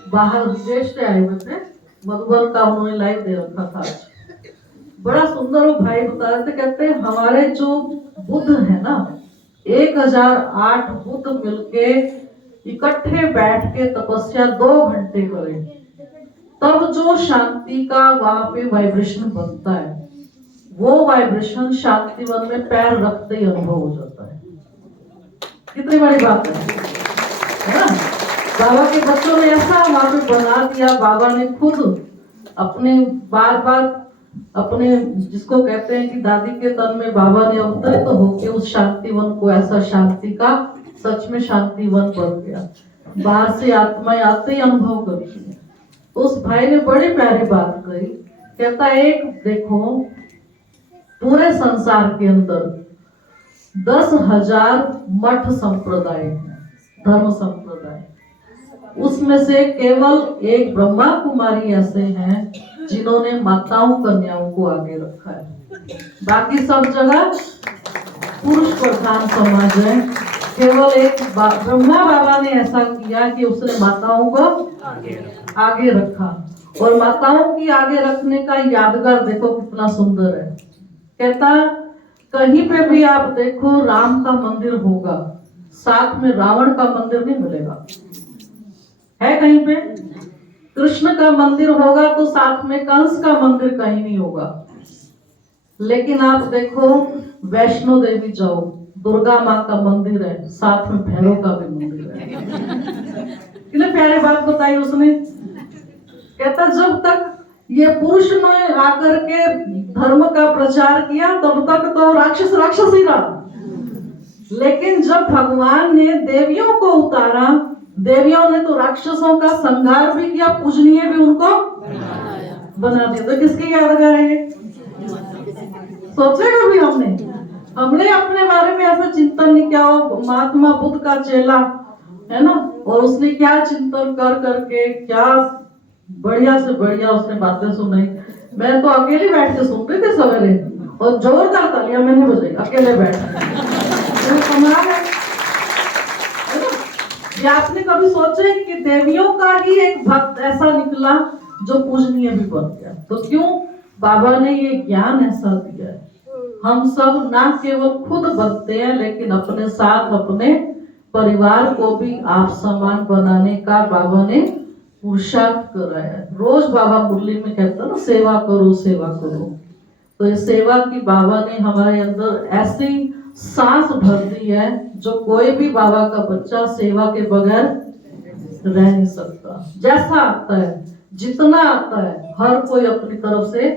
बाहर विदेश से आए हुए थे, मधुबन का उन्होंने लाइव दे रखा था। बड़ा सुंदर वो भाई बता रहे थे, कहते हैं हमारे जो बुद्ध है ना, 1008 बुद्ध मिलके इकट्ठे बैठ के तपस्या 2 घंटे करें, तब जो शांति का वहां पे वाइब्रेशन बनता है, वो वाइब्रेशन शांतिवन में पैर रखते ही अनुभव हो जाता है। कितनी बड़ी बात है ना? बाबा के बच्चों ने ऐसा वहां पे बना दिया। बाबा ने खुद अपने बार बार अपने, जिसको कहते हैं कि दादी के तन में बाबा ने अवतरित तो होके उस शांतिवन को, ऐसा शांति का सच में शांतिवन बन गया। बाहर से आत्माएं आते ही अनुभव करती है। तो उस भाई ने बड़ी प्यारी बात कही, कहता एक देखो, पूरे संसार के अंदर 10,000 मठ संप्रदाय हैं, धर्म संप्रदाय, उसमें से केवल एक ब्रह्मा कुमारी ऐसे हैं जिन्होंने माताओं कन्याओं को आगे रखा है। बाकी सब जगह पुरुष प्रधान समाज है। केवल एक ब्रह्मा बाबा ने ऐसा किया कि उसने माताओं को आगे रखा। और माताओं की आगे रखने का यादगार देखो कितना सुंदर है। कहता कहीं पे भी आप देखो राम का मंदिर होगा, साथ में रावण का मंदिर नहीं मिलेगा। है कहीं पे कृष्ण का मंदिर होगा तो साथ में कंस का मंदिर कहीं नहीं होगा। लेकिन आप देखो वैष्णो देवी जाओ, दुर्गा माँ का मंदिर है, साथ में भैरव का भी मंदिर है। कितने प्यारे बात बताई उसने। कहता जब तक ये पुरुष ने आकर के धर्म का प्रचार किया तब तक तो राक्षस राक्षस ही रहा। लेकिन जब भगवान ने देवियों को उतारा, देवियों ने तो राक्षसों का संहार भी किया, पूजनीय भी उनको बना दिया। तो किसकी यादगार है ये? सोचेगा भी हमने अपने बारे में ऐसा चिंतन नहीं किया। महात्मा बुद्ध का चेला है ना, और उसने क्या चिंतन कर करके क्या बढ़िया से बढ़िया उसने बातें सुनाई। मैं तो अकेले बैठ के सुन रही थी सवेरे, और जोरदार तालियां मैंने बजाई अकेले बैठ के। कमाल है ना? ये आपने कभी सोचा है कि देवियों का ही एक भक्त ऐसा निकला जो पूजनीय भी बन गया? तो क्यों बाबा ने ये ज्ञान ऐसा दिया है। हम सब ना केवल खुद बनते हैं, लेकिन अपने साथ अपने परिवार को भी आप समान बनाने का बाबा ने पुरुषार्थ कराया है। रोज बाबा मुरली में कहता ना, सेवा करो सेवा करो। तो ये सेवा की बाबा ने हमारे अंदर ऐसी सांस भर दी है जो कोई भी बाबा का बच्चा सेवा के बगैर रह नहीं सकता। जैसा आता है, जितना आता है, हर कोई अपनी तरफ से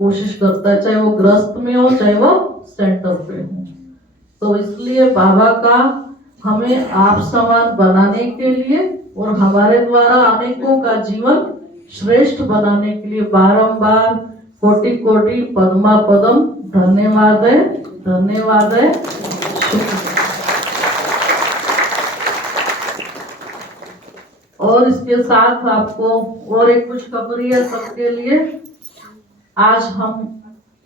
कोशिश करता है, चाहे वो ग्रस्त में हो चाहे वो सेंटर पे हो। तो इसलिए बाबा का हमें आप समान बनाने के लिए और हमारे द्वारा अनेकों का जीवन श्रेष्ठ बनाने के लिए बारंबार कोटि कोटि पद्मा पदम धन्यवाद है, धन्यवाद है। और इसके साथ आपको और एक खुशखबरी है सबके लिए। आज हम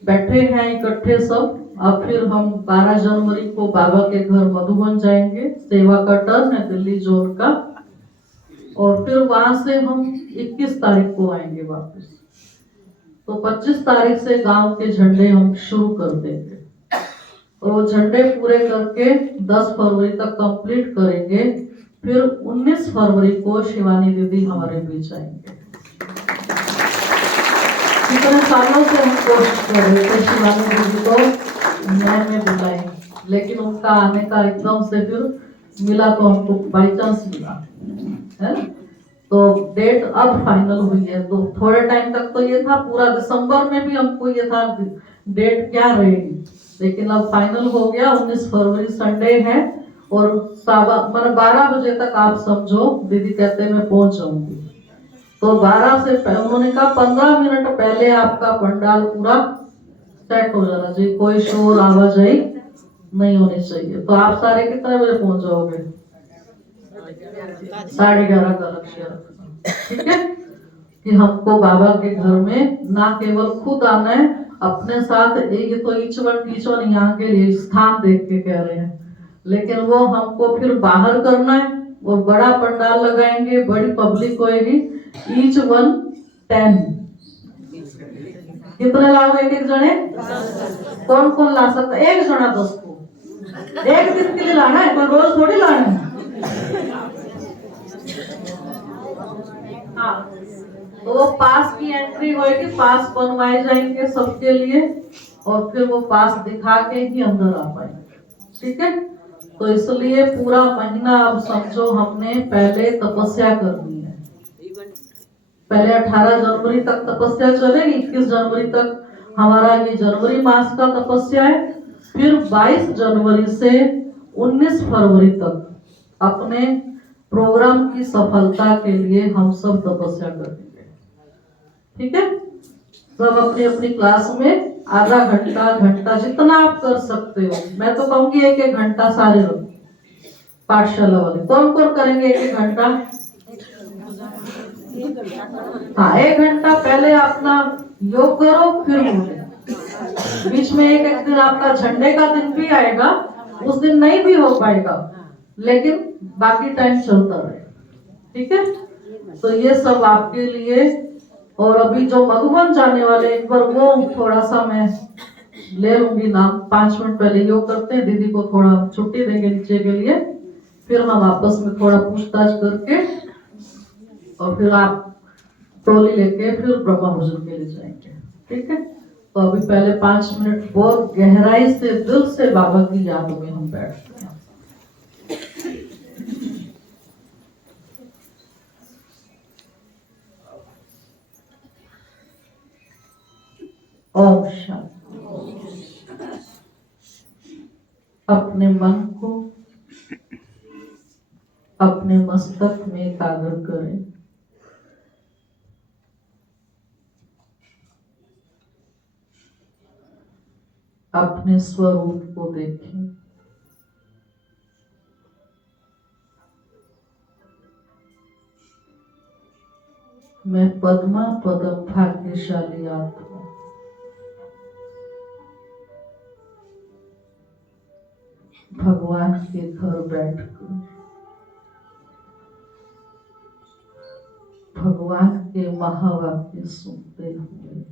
बैठे हैं इकट्ठे सब, अब फिर हम 12 जनवरी को बाबा के घर मधुबन जाएंगे। सेवा का टर्न है दिल्ली जोन का। और फिर वहां से हम 21 तारीख को आएंगे वापस। तो 25 तारीख से गांव के झंडे हम शुरू कर देंगे और वो झंडे पूरे करके 10 फरवरी तक कंप्लीट करेंगे। फिर 19 फरवरी को शिवानी दीदी हमारे बीच आएंगे। इतने सालों से हम कोशिश कर रहे थे शिवानी दीदी को नए में बुलाएं, लेकिन उनका आने का एकदम से फिर मिला तो हमको बाई चांस मिला है। तो डेट अब फाइनल हुई है। तो थोड़े टाइम तक तो ये था, पूरा दिसंबर में भी हमको ये था डेट क्या रहेगी, लेकिन अब फाइनल हो गया। 19 फरवरी संडे है और 12 बजे तक आप समझो, दीदी कहते मैं पहुंच जाऊंगी। तो 12 से उन्होंने कहा 15 मिनट पहले आपका पंडाल पूरा सेट हो जाना चाहिए, कोई शोर आवाजाही नहीं होनी चाहिए। तो आप सारे कितने बजे पहुंच जाओगे? 11:30 का लक्ष्य रखना, ठीक है? कि हमको बाबा के घर में ना केवल खुद आना है, अपने साथ एक तो ईच वन यहाँ के लिए स्थान देख के कह रहे हैं, लेकिन वो हमको फिर बाहर करना है। वो बड़ा पंडाल लगाएंगे, बड़ी पब्लिक होएगी, ईच वन 10। कितने लाओगे? एक जने? कौन कौन ला सकता? एक जना 10 को एक दिन के लिए लाना है, कोई रोज थोड़ी लाना है। हाँ, तो वो पास की एंट्री होएगी, पास बनवाए जाएंगे सबके लिए और फिर वो पास दिखा के ही अंदर आ पाएंगे, ठीक है? तो इसलिए पूरा महीना अब समझो हमने पहले तपस्या करनी है। पहले 18 जनवरी तक तपस्या चलेगी, 21 जनवरी तक हमारा ये जनवरी मास का तपस्या है। फिर 22 जनवरी से 19 फरवरी तक अपने प्रोग्राम की सफलता के लिए हम सब तपस्या करेंगे, ठीक है? सब अपनी अपनी क्लास में आधा घंटा जितना आप कर सकते हो। मैं तो कहूंगी 1-1 घंटा सारे लोग पाठशाला वाले। कौन कौन करेंगे 1-1 घंटा? हाँ, 1 घंटा पहले अपना योग करो, फिर बोले। बीच में एक दिन आपका झंडे का दिन भी आएगा, उस दिन नहीं भी हो पाएगा, लेकिन बाकी टाइम चलता रहे, ठीक है? तो ये सब आपके लिए। और अभी जो मधुबन जाने वाले एक बार वो थोड़ा सा मैं ले लूंगी नाम, 5 मिनट पहले योग करते हैं, दीदी को थोड़ा छुट्टी देंगे नीचे के लिए, फिर हम आपस में थोड़ा पूछताछ करके और फिर आप टोली लेके फिर ब्रह्मा भोजन के लिए जाएंगे, ठीक है? तो अभी पहले 5 मिनट बहुत गहराई से दिल से बाबा की याद में हम बैठते हैं। ओम शांति। अपने मन को अपने मस्तक में एकाग्र करें। अपने स्वरूप को देखें। मैं पद्मा पदम भाग्यशाली आत्मा, भगवान के घर बैठकर भगवान के महावाक्य सुनते हुए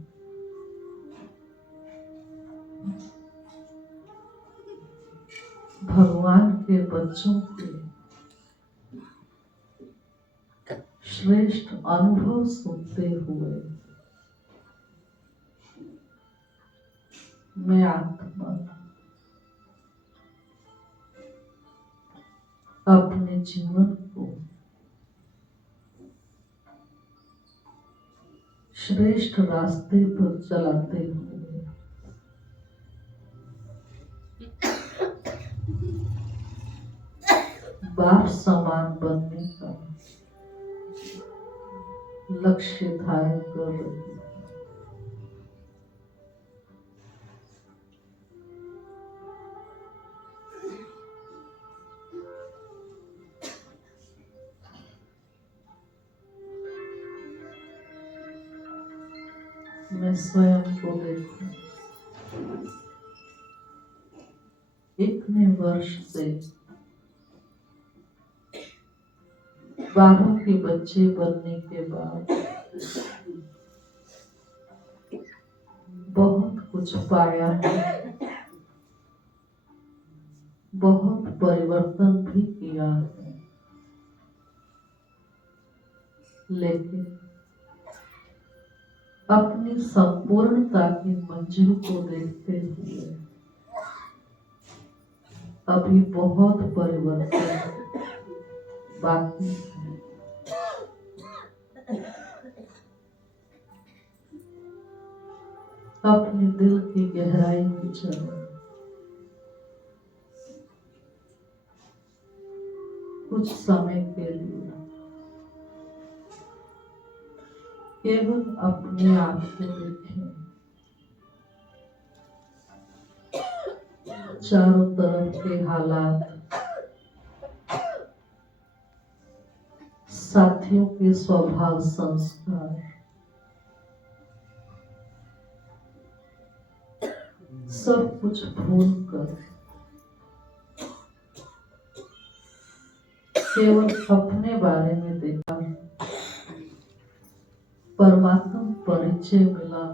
भगवान के बच्चों के श्रेष्ठ अनुभव सुनते हुए मैं आत्मा अपने जीवन को श्रेष्ठ रास्ते पर चलाते हुए बाप समान बनने का लक्ष्य धारण कर रही हूं। मैं स्वयं को देखूं। इतने वर्ष से बाबा के बच्चे बनने के बाद बहुत कुछ पाया है, बहुत परिवर्तन भी किया है, लेकिन अपनी संपूर्णता की मंजिल को देखते हुए अभी बहुत परिवर्तन बाकी है। अपने दिल की गहराई में चले, कुछ समय के लिए केवल अपने आप को देखें। चारों तरफ के हालात, साथियों के स्वभाव संस्कार, सब कुछ भूल कर केवल अपने बारे में देखा, परमात्मा परिचय मिला,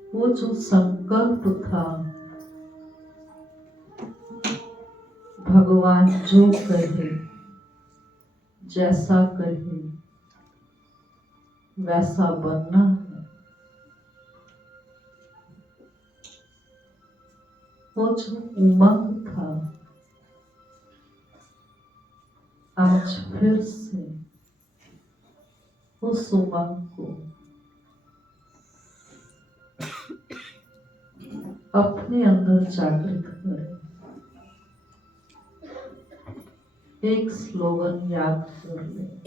वो जो संकल्प था, भगवान जो कहे, जैसा कहे वैसा बनना है, वो जो उमंग था, आज फिर से उस उमंग को अपने अंदर जागृत करें। एक स्लोगन याद कर लें,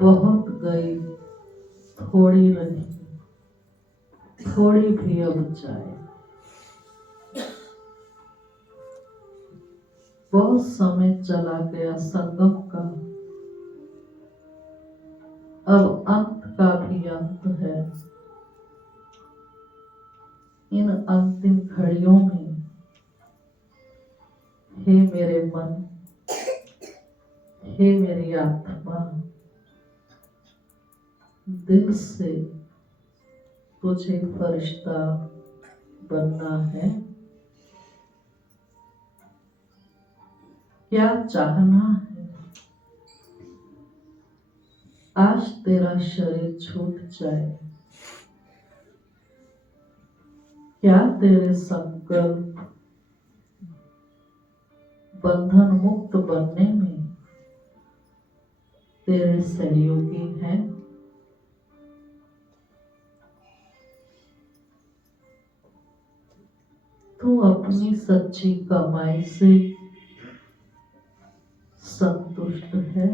बहुत गई थोड़ी रही, थोड़ी भी अब जाए। बहुत समय चला गया संगम का, अब अंत का भी अंत है। इन अंतिम घड़ियों में हे मेरे मन, हे मेरी आत्मा, दिल से तुझे फरिश्ता बनना है। क्या चाहना है? आज तेरा शरीर छूट जाए, क्या तेरे संकल्प बंधन मुक्त बनने में तेरे सहयोगी हैं? तू अपनी सच्ची कमाई से संतुष्ट है?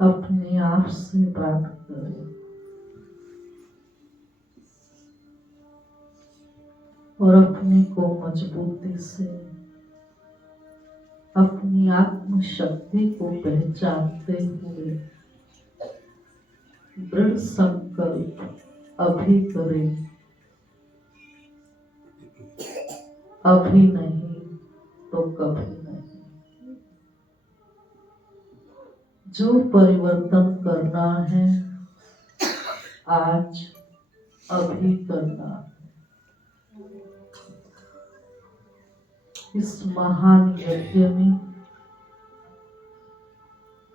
अपने आप से बात करें और अपने को मजबूती से, अपनी आत्म शक्ति को पहचानते हुए दृढ़ संकल्प अभी करें, अभी नहीं तो कभी नहीं। जो परिवर्तन करना है आज अभी करना है। इस महान यज्ञ में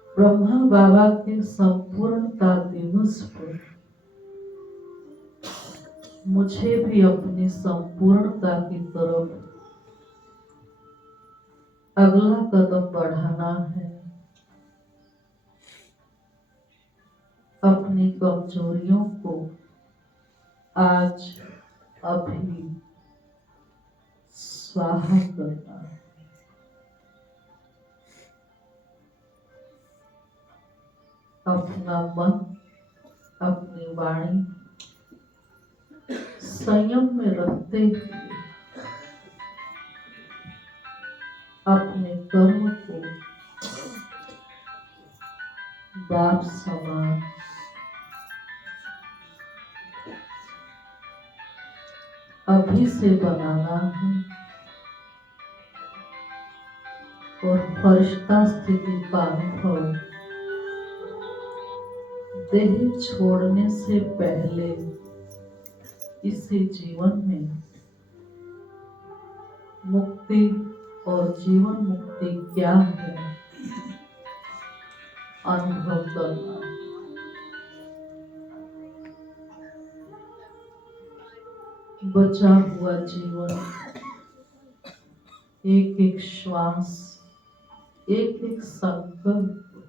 ब्रह्मा बाबा के संपूर्णता दिवस पर मुझे भी अपनी संपूर्णता की तरफ अगला कदम बढ़ाना है। अपनी कमजोरियों को आज अभी स्वाहा करना है। अपना मन, अपनी वाणी संयम में रखते हुए अपने कर्म को बाप समान अभी से बनाना है और फरिश्ता स्थिति का अनुभव देह छोड़ने से पहले इसी जीवन में मुक्ति और जीवन मुक्ति क्या है अनुभव करना। बचा हुआ जीवन, एक एक श्वास, एक एक संकल्प,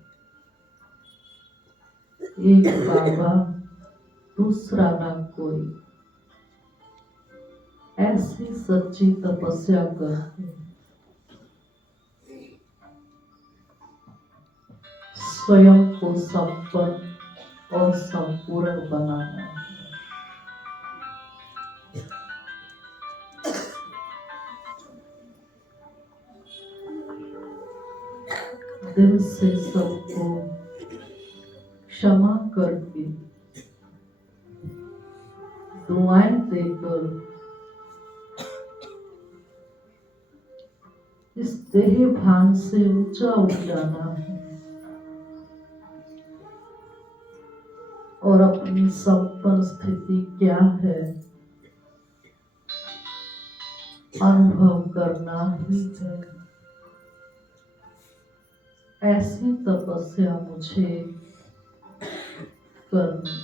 एक बाबा दूसरा ना कोई, ऐसी सच्ची तपस्या करके स्वयं को संपन्न और संपूर्ण बनाना है। दिल से सबको क्षमा करके दुआएं देकर इस देह भान से ऊंचा उठ जाना है और अपनी संपन्न स्थिति क्या है अनुभव करना ही है। ऐसी तपस्या मुझे करनी